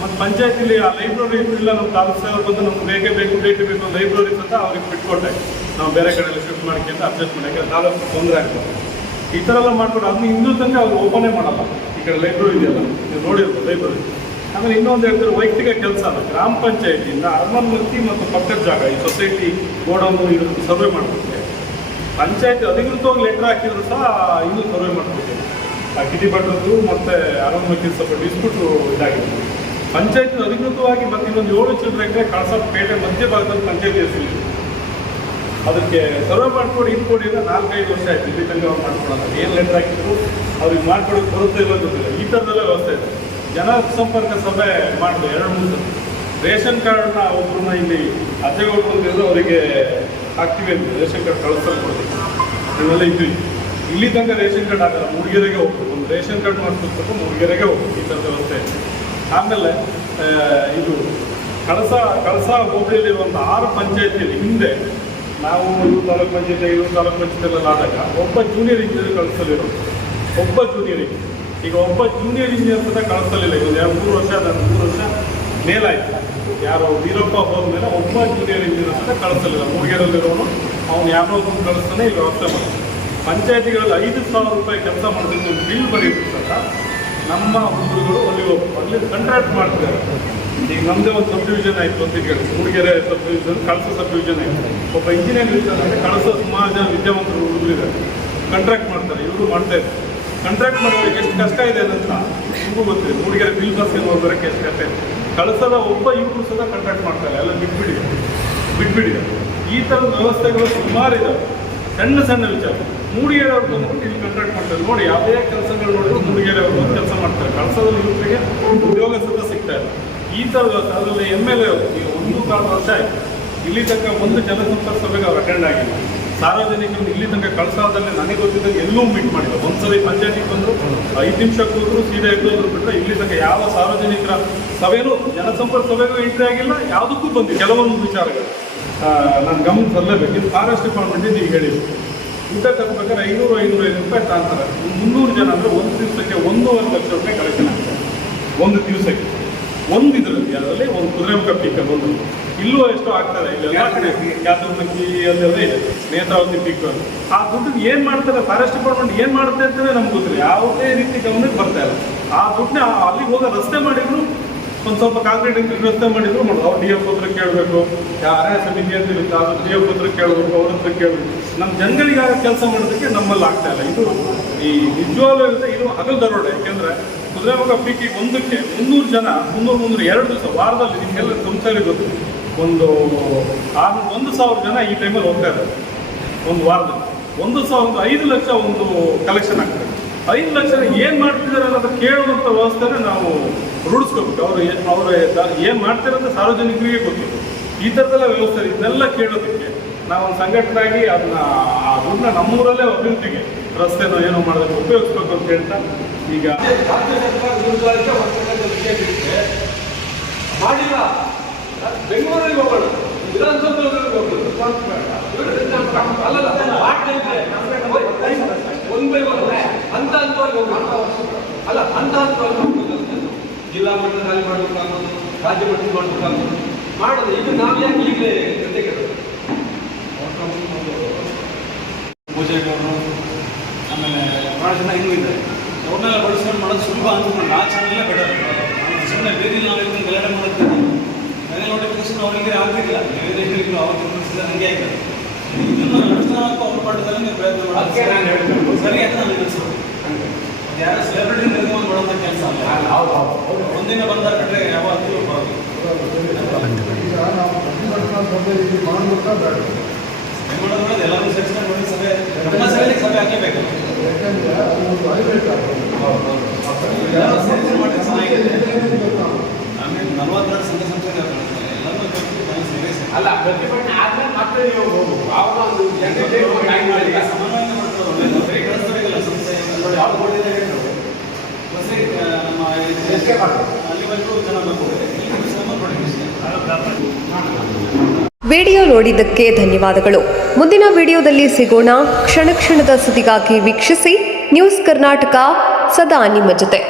ಮತ್ತು ಪಂಚಾಯತಿಲಿ ಆ ಲೈಬ್ರರಿ ಇಲ್ಲ, ನಮ್ಮ ತಾಲೂಕು ಸೇವೆ ಬಂದು ನಮ್ಗೆ ಬೇಕೇ ಬೇಕು ಲೈಬ್ರರಿ ಅಂತ ಅವ್ರಿಗೆ ಬಿಟ್ಕೊಟ್ಟೆ. ನಾವು ಬೇರೆ ಕಡೆಯಲ್ಲಿ ಶಿಫ್ಟ್ ಮಾಡ್ಕೊಂಡು ಅಡ್ಜಸ್ಟ್ ಮಾಡಿ, ಯಾಕಂದ್ರೆ ತಾಲೂಕು ತೊಂದರೆ ಆಗ್ತದೆ. ಈ ಥರ ಎಲ್ಲ ಮಾಡ್ಕೊಂಡು ಅದನ್ನ ಇನ್ನೂ ತನಕ ಅವ್ರು ಓಪನೇ ಮಾಡಲ್ಲ. ಈ ಕಡೆ ಲೈಬ್ರರಿ ಇದೆಯಲ್ಲ, ನೀವು ನೋಡಿರ್ಬೋದು ಲೈಬ್ರರಿ. ಆಮೇಲೆ ಇನ್ನೊಂದು ಹೇಳ್ತಾರೆ, ವೈಯಕ್ತಿಕ ಕೆಲಸ ಅಲ್ಲ, ಗ್ರಾಮ ಪಂಚಾಯತಿಯಿಂದ ಅರಮನ್ಮೂರ್ತಿ ಮತ್ತು ಪಕ್ಕದ ಜಾಗ ಈ ಸೊಸೈಟಿ ಗೋಡೌನು ಇದ್ರ ಸರ್ವೆ ಮಾಡ್ಬಿಟ್ಟಿದೆ. ಪಂಚಾಯತಿ ಅಧಿಕೃತವಾಗಿ ಲೆಟರ್ ಹಾಕಿದ್ರು ಸಹ ಇನ್ನೂ ಸರ್ವೆ ಮಾಡ್ಬಿಟ್ಟಿದೆ. ಆ ಕಿಟಿ ಭಟ್ರದ್ದು ಮತ್ತು ಅರಮನ್ಮೂರ್ತಿ ಸ್ವಲ್ಪ ಡಿಸ್ಪ್ಯೂಟ್ ಇದಾಗಿದೆ. ಪಂಚಾಯತ್ ಅಧಿಕೃತವಾಗಿ ಮತ್ತೆ ಇನ್ನೊಂದು 7 ಚಿಲ್ಲರೆ ಎಕರೆ ಕಳಸ ಪೇಟೆ ಮಧ್ಯಭಾಗದಲ್ಲಿ ಪಂಚಾಯತಿ ಹೆಸರಿದೆ. ಅದಕ್ಕೆ ಸರ್ವೆ ಮಾಡ್ಕೊಡಿ ಇಟ್ಕೊಡಿ ಅಂದರೆ 4-5 ವರ್ಷ ಆಯಿತು. ಇಲ್ಲಿ ತನಕ ಅವ್ರು ಮಾಡ್ಕೊಡೋಲ್ಲ. ಏನು ಲೆಟರ್ ಹಾಕಿದ್ರು ಅವ್ರಿಗೆ ಮಾಡ್ಕೊಡೋಕೆ ಬರುತ್ತೆ ಇಲ್ಲ ಗೊತ್ತಿಲ್ಲ. ಈ ಥರದೆಲ್ಲ ವ್ಯವಸ್ಥೆ ಇದೆ. ಜನ ಸಂಪರ್ಕ ಸಭೆ ಮಾಡಿದೆ 2-3 ಸಲ. ರೇಷನ್ ಕಾರ್ಡ್ನ ಒಬ್ಬರನ್ನ ಇಲ್ಲಿ ಅಜ್ಜೆಗೌಡರು ಅಂತಿದ್ರು, ಅವರಿಗೆ ಹಾಕ್ತೀವಿ ಅಂತ ರೇಷನ್ ಕಾರ್ಡ್ ಕಳಿಸ್ತಾರೆ ಕೊಡ್ತೀವಿ. ನೀವೆಲ್ಲ ಇದ್ವಿ. ಇಲ್ಲಿ ತನಕ ರೇಷನ್ ಕಾರ್ಡ್ ಆಗಲ್ಲ, ಮೂಡಿಗೆರೆಗೆ ಹೋಗ್ಬೇಕು. ಒಂದು ರೇಷನ್ ಕಾರ್ಡ್ ಮಾಡಿಸ್ಬೇಕು, ಮೂಡಿಗೆರೆಗೆ ಹೋಗ್ಬೇಕು. ಈ ಥರದ ವ್ಯವಸ್ಥೆ ಇದೆ. ಆಮೇಲೆ ಇದು ಕಳಸ ಹೋಬಳಿಯಲ್ಲಿರುವಂಥ 6 ಪಂಚಾಯತಿಯಲ್ಲಿ ಹಿಂದೆ ನಾವು ಇವರು ತಾಲೂಕು ಪಂಚಾಯತಿಯಲ್ಲೆಲ್ಲ ಆದಾಗ ಒಬ್ಬ ಜೂನಿಯರ್ ಇಂಜಿನಿಯರ್ ಕಳಿಸಲಿರೋದು, ಒಬ್ಬ ಜೂನಿಯರ್ ಇಂಜಿನಿಯರ್. ಈಗ ಒಬ್ಬ ಜೂನಿಯರ್ ಇಂಜಿನಿಯರ್ ಅಂತ ಕಳಿಸಲಿಲ್ಲ. ಈಗ 3 ವರ್ಷ 3 ವರ್ಷ ಮೇಲಾಯಿತು. ಯಾರೋ ವೀರಪ್ಪ ಹೋದ್ಮೇಲೆ ಒಬ್ಬ ಜೂನಿಯರ್ ಇಂಜಿನಿಯರ್ ಅಂತ ಕಳಿಸಲಿಲ್ಲ. ಮೂಡಿಗೆರೆಯಲ್ಲಿರೋನು ಅವ್ನು ಯಾರೋ ಒಬ್ಬನು ಕಳಿಸ್ತಾನೆ ಈ ವ್ಯವಸ್ಥೆ ಮಾಡ್ತಾರೆ. ಪಂಚಾಯತಿಗಳಲ್ಲಿ 5,000 ರೂಪಾಯಿ ಕೆಲಸ ಮಾಡೋದಕ್ಕೆ ಒಂದು ಬಿಲ್ ಬರೀತಂತ ನಮ್ಮ ಹುಡುಗರು ಅಲ್ಲಿ ಕಾಂಟ್ರಾಕ್ಟ್ ಮಾಡ್ತಿದ್ದಾರೆ. ಈಗ ನಮ್ಮದೇ ಒಂದು ಸಬ್ ಡಿವಿಷನ್ ಆಯಿತು ಅಂತ ಹೇಳಿ, ಮೂಡಿಗೆರೆ ಸಬ್ ಡಿವಿಷನ್, ಕಳಸ ಸಬ್ ಡಿವಿಷನ್ ಆಯಿತು. ಒಬ್ಬ ಇಂಜಿನಿಯರ್ ಇರ್ತಾರೆ, ಕಳಸ ಸುಮಾರು ಜನ ವಿದ್ಯಾವಂತರು ಹುಡುಗರಿದ್ದಾರೆ, ಕಾಂಟ್ರಾಕ್ಟ್ ಮಾಡ್ತಾರೆ. ಇವರು ಮಾಡ್ತಾ ಇದ್ದಾರೆ. ಕಾಂಟ್ರಾಕ್ಟ್ ಮಾಡೋರಿಗೆ ಎಷ್ಟು ಕಷ್ಟ ಇದೆ ಅಂತ ನಿಮಗೂ ಗೊತ್ತಿದೆ. ಮೂಡಿಗೆರೆ ಬಿಲ್ ಬಸ್ ಏನು ಬರೋಕ್ಕೆ ಎಷ್ಟು ಕಷ್ಟ ಇದೆ. ಕಳಸದ ಒಬ್ಬ ಇವರು ಸಹ ಕಾಂಟ್ರಾಕ್ಟ್ ಮಾಡ್ತಾರೆ, ಎಲ್ಲ ಬಿಟ್ಬಿಟ್ಟಿದೆ. ಈ ಥರದ ವ್ಯವಸ್ಥೆಗಳು ಸುಮಾರು ಇದ್ದಾವೆ. ಸಣ್ಣ ವಿಚಾರ. ಮೂಡಿಗೆರೆಯವ್ರು ಬಂದ್ಬಿಟ್ಟು ಇಲ್ಲಿ ಕಾಂಟ್ರಾಕ್ಟ್ ಮಾಡ್ತಾರೆ. ನೋಡಿ, ಯಾವುದೇ ಕೆಲಸಗಳು ನೋಡಿದ್ರು ಮೂಡಿಗೆರೆಯವ್ರು ಕೆಲಸ ಮಾಡ್ತಾರೆ. ಕಳಸದಲ್ಲಿ ಯುವಕರಿಗೆ ಉದ್ಯೋಗ ಸಹ ಸಿಗ್ತಾ ಇದೆ. ಈ ಥರ ವ್ಯವಸ್ಥೆ. ಅದರಲ್ಲಿ MLA ಈಗ 1.25 ವರ್ಷ ಆಯಿತು. ಇಲ್ಲಿ ತನಕ ಒಂದು ಜನಸಂಪರ್ಕ ಸಭೆಗೆ ಅವ್ರು ಅಟೆಂಡ್ ಆಗಿಲ್ಲ. ಸಾರ್ವಜನಿಕರು ಇಲ್ಲಿ ತನಕ ಕಳಸದಲ್ಲಿ ನನಗೆ ಗೊತ್ತಿದ್ದಂಗೆ ಎಲ್ಲೂ ಮೀಟ್ ಮಾಡಿಲ್ಲ. ಒಂದ್ಸರಿ ಪಂಚಾಯತಿಗೆ ಬಂದರು, 5 ನಿಮಿಷಕ್ಕೆ ಹೋದ್ರು, ಸೀದಾ ಎದ್ದೋದ್ರು ಬಿಟ್ಟರೆ ಇಲ್ಲಿ ತನಕ ಯಾವ ಸಾರ್ವಜನಿಕರ ಸಭೆನೂ, ಜನಸಂಪರ್ಕ ಸಭೆಗೂ ಎಂಟ್ರಿ ಆಗಿಲ್ಲ. ಯಾವುದಕ್ಕೂ ಬಂದಿಲ್ಲ. ಕೆಲವೊಂದು ವಿಚಾರಗಳು ನಾನು ಗಮನ ತರಲೇಬೇಕು. ಇದು ಫಾರೆಸ್ಟ್ ಡಿಪಾರ್ಟ್ಮೆಂಟಿಂದ ಈಗ ಹೇಳಿದ್ರು, ಊಟ ಕಟ್ಬೇಕಾದ್ರೆ 500-505 ರೂಪಾಯಿ ತಾಂತಾರೆ. 300 ಜನ ಅಂದರೆ ಒಂದು ದಿವಸಕ್ಕೆ 1.5 ಲಕ್ಷ ರೂಪಾಯಿ ಕಲೆಕ್ಷನ್ ಆಗ್ತದೆ. ಒಂದು ದಿವಸಕ್ಕೆ ಒಂದು ಇದರಲ್ಲಿ ಅದರಲ್ಲಿ ಒಂದು ಕುದುರೆಮುಖ ಪೀಕ್ ಒಂದು ಇಲ್ಲೂ ಎಷ್ಟೋ ಆಗ್ತದೆ. ಇಲ್ಲೆಲ್ಲ ಕಡೆ ಯಾದವಮಕ್ಕಿ ಅಲ್ಲೆಲ್ಲ ಇದೆ, ನೇತ್ರಾವತಿ ಪೀಕ್. ಆ ದುಡ್ಡಿಗೆ ಏನು ಮಾಡ್ತಾರೆ ಫಾರೆಸ್ಟ್ ಡಿಪಾರ್ಟ್ಮೆಂಟ್, ಏನು ಮಾಡುತ್ತೆ ಅಂತಲೇ ನಮ್ಗೆ ಗೊತ್ತಿಲ್ಲ. ಯಾವುದೇ ರೀತಿ ಗಮನಕ್ಕೆ ಬರ್ತಾ ಇಲ್ಲ. ಆ ದುಡ್ಡನ್ನ ಅಲ್ಲಿಗೆ ಹೋಗೋ ರಸ್ತೆ ಮಾಡಿದ್ರು, ಒಂದು ಸ್ವಲ್ಪ ಕಾಂಕ್ರೀಟ್ ವ್ಯವಸ್ಥೆ ಮಾಡಿದ್ರು ಮಾಡೋದು. ಅವ್ರು DF ಹತ್ರ ಕೇಳಬೇಕು, ಅರಣ್ಯ ಸಮಿತಿ ಅಂತ ಇರುತ್ತೆ, ಅದು DF ಹತ್ರ ಕೇಳಬೇಕು, ಅವ್ರ ಹತ್ರ ಕೇಳಬೇಕು. ನಮ್ಮ ಜನಗಳಿಗಾಗ ಕೆಲಸ ಮಾಡೋದಕ್ಕೆ ನಮ್ಮಲ್ಲಿ ಆಗ್ತಾ ಇಲ್ಲ. ಇದು ಈ ನಿಜವಾಗ್ಲೂ ಇರುತ್ತೆ. ಇದು ಹಗಲು ದರೋಡೆ. ಯಾಕೆಂದರೆ ಕುದುರೆಮುಖ ಪೀಕಿಗೆ ಒಂದಕ್ಕೆ 300 ಜನ, 300 2 ದಿವಸ ವಾರದಲ್ಲಿ ನಿಮಗೆಲ್ಲ ಸಂಸ್ಥೆಗಳಿಗೆ ಗೊತ್ತು, ಒಂದು 1,000 ಜನ ಈ ಟೈಮಲ್ಲಿ ಹೋಗ್ತಾ ಇದ್ದಾರೆ. ಒಂದು ವಾರದಲ್ಲಿ 5 ಲಕ್ಷ ಒಂದು ಕಲೆಕ್ಷನ್ ಆಗ್ತದೆ. 5 ಲಕ್ಷ ಏನು ಮಾಡ್ತಿದ್ದಾರೆ ಅನ್ನೋದು ಕೇಳುವಂಥ ವ್ಯವಸ್ಥೆನೇ ನಾವು ರೂಢಿಸ್ಕೋಬೇಕು. ಅವರು ಏನು ಮಾಡ್ತಿರೋದು ಸಾರ್ವಜನಿಕರಿಗೆ ಗೊತ್ತಿಲ್ಲ. ಈ ಥರದೆಲ್ಲ ವ್ಯವಸ್ಥೆ ಇದನ್ನೆಲ್ಲ ಕೇಳೋದಕ್ಕೆ ನಾವೊಂದು ಸಂಘಟನೆಯಾಗಿ ಅದನ್ನ ಆ ದುಡ್ಡನ್ನ ನಮ್ಮೂರಲ್ಲೇ ಅಭಿವೃದ್ಧಿಗೆ ರಸ್ತೆನೋ ಏನೋ ಮಾಡೋದಕ್ಕೆ ಉಪಯೋಗಿಸ್ಬೇಕು ಅಂತ ಹೇಳ್ತಾ ಈಗ ರಾಜ್ಯ ಸರ್ಕಾರ ಗುರುದ್ವಾರಕ್ಕೆ ವಿಷಯ ಮಾಡಿಲ್ಲ. ಬೆಂಗಳೂರಿಗೆ ಹೋಗೋಣ, ವಿಧಾನಸೌಧಗಳಿಗೆ ಹೋಗೋದು ಅಲ್ಲಲ್ಲ, ಒಂದು ಬೈ ಒಂದು ಹಂತ ಹಂತವಾಗಿ ಹೋಗೋಣ. ಅಲ್ಲ, ಹಂತ ಹಂತವಾಗಿ ಹೋಗ್ಬೋದು. ಜಿಲ್ಲಾ ಮಟ್ಟದಲ್ಲಿ ಮಾಡಬೇಕಾಗ್ಬೋದು, ರಾಜ್ಯ ಮಟ್ಟದಲ್ಲಿ ಮಾಡಬೇಕಾಗ್ಬೋದು, ಮಾಡೋದು. ಇದು ನಾವು ಯಾಕೆ ಈಗಲೇ ಜೊತೆಗೆ ಪೂಜೆಗವರು ಆಮೇಲೆ ಭಾಳ ಜನ ಇನ್ನೂ ಇದ್ದಾರೆ. ಅವ್ರನ್ನೆಲ್ಲ ಬಳಸ್ಕೊಂಡು ಮಾಡೋದು ಸುಲಭ ಅಂದ್ಕೊಂಡು ಆ ಚಾನಲ್ಲೇ ಬೆಟರ್. ಸುಮ್ಮನೆ ಬೇರೆ ನಾವು ಇದನ್ನು ಗಲಾಟೆ ಮಾಡುತ್ತೀವಿ. ಮನೆ ನೋಟಿಫಿಕೇಶನ್ ಅವರಿಗೆ ಆಗ್ತಿಲ್ಲ, ಬೇರೆ ದೇಶಗಳಿಗೂ ಅವ್ರ ಹಂಗೆ ಆಗ್ತದೆ. ಇದನ್ನು ಅನುಷ್ಠಾನಕ್ಕೂ ಅವ್ರ ಪಾಠದಲ್ಲಿ ನೀವು ಪ್ರಯತ್ನ ಮಾಡೋದು ಸರಿ ಅಂತ ನನಗೆ ಅನಿಸ್ತದೆ. ಯಾರು ಸೆಲೆಬ್ರಿಟಿ ನಿರ್ಮಾಣ ಮಾಡುವಂಥ ಕೆಲಸ ಅಲ್ಲ. ಒಂದಿನ ಬಂದ ಕಟ್ಟರೆ ಯಾವತ್ತೂ ಬರೋದು. ಮಾಡೋದು ಎಲ್ಲರೂ ಸೇರಿಸ್ಕೊಂಡು ನೋಡಿ ಸಭೆ, ನಮ್ಮ ಸಭೆಯಲ್ಲಿ ಸಭೆ ಹಾಕಲೇಬೇಕಲ್ಲ. ಎಲ್ಲರೂ ಸೇರಿಸಿ ಮಾಡಿ ಚೆನ್ನಾಗಿದೆ. ಆಮೇಲೆ 42 ಸಂಘ ಸಂಸ್ಥೆ ಎಲ್ಲರೂ ಅಲ್ಲ, ಪ್ರತಿಭಟನೆ ಆದ್ಮೇಲೆ ಮತ್ತೆ ನೀವು ಸಮನ್ವಯ ವೆರಿಫೈ ಮಾಡಬೇಕು. ಅಲ್ಲಿವರೆಗೂ ಜನ ಬರ್ಬೋದು. ವಿಡಿಯೋ ನೋಡಿದ್ದಕ್ಕೆ ಧನ್ಯವಾದಗಳು. ಮುಂದಿನ ವಿಡಿಯೋದಲ್ಲಿ ಸಿಗೋಣ. ಕ್ಷಣ ಕ್ಷಣದ ಸುದ್ದಿಗಾಗಿ ವೀಕ್ಷಿಸಿ ನ್ಯೂಸ್ ಕರ್ನಾಟಕ, ಸದಾ ನಿಮ್ಮ ಜೊತೆ.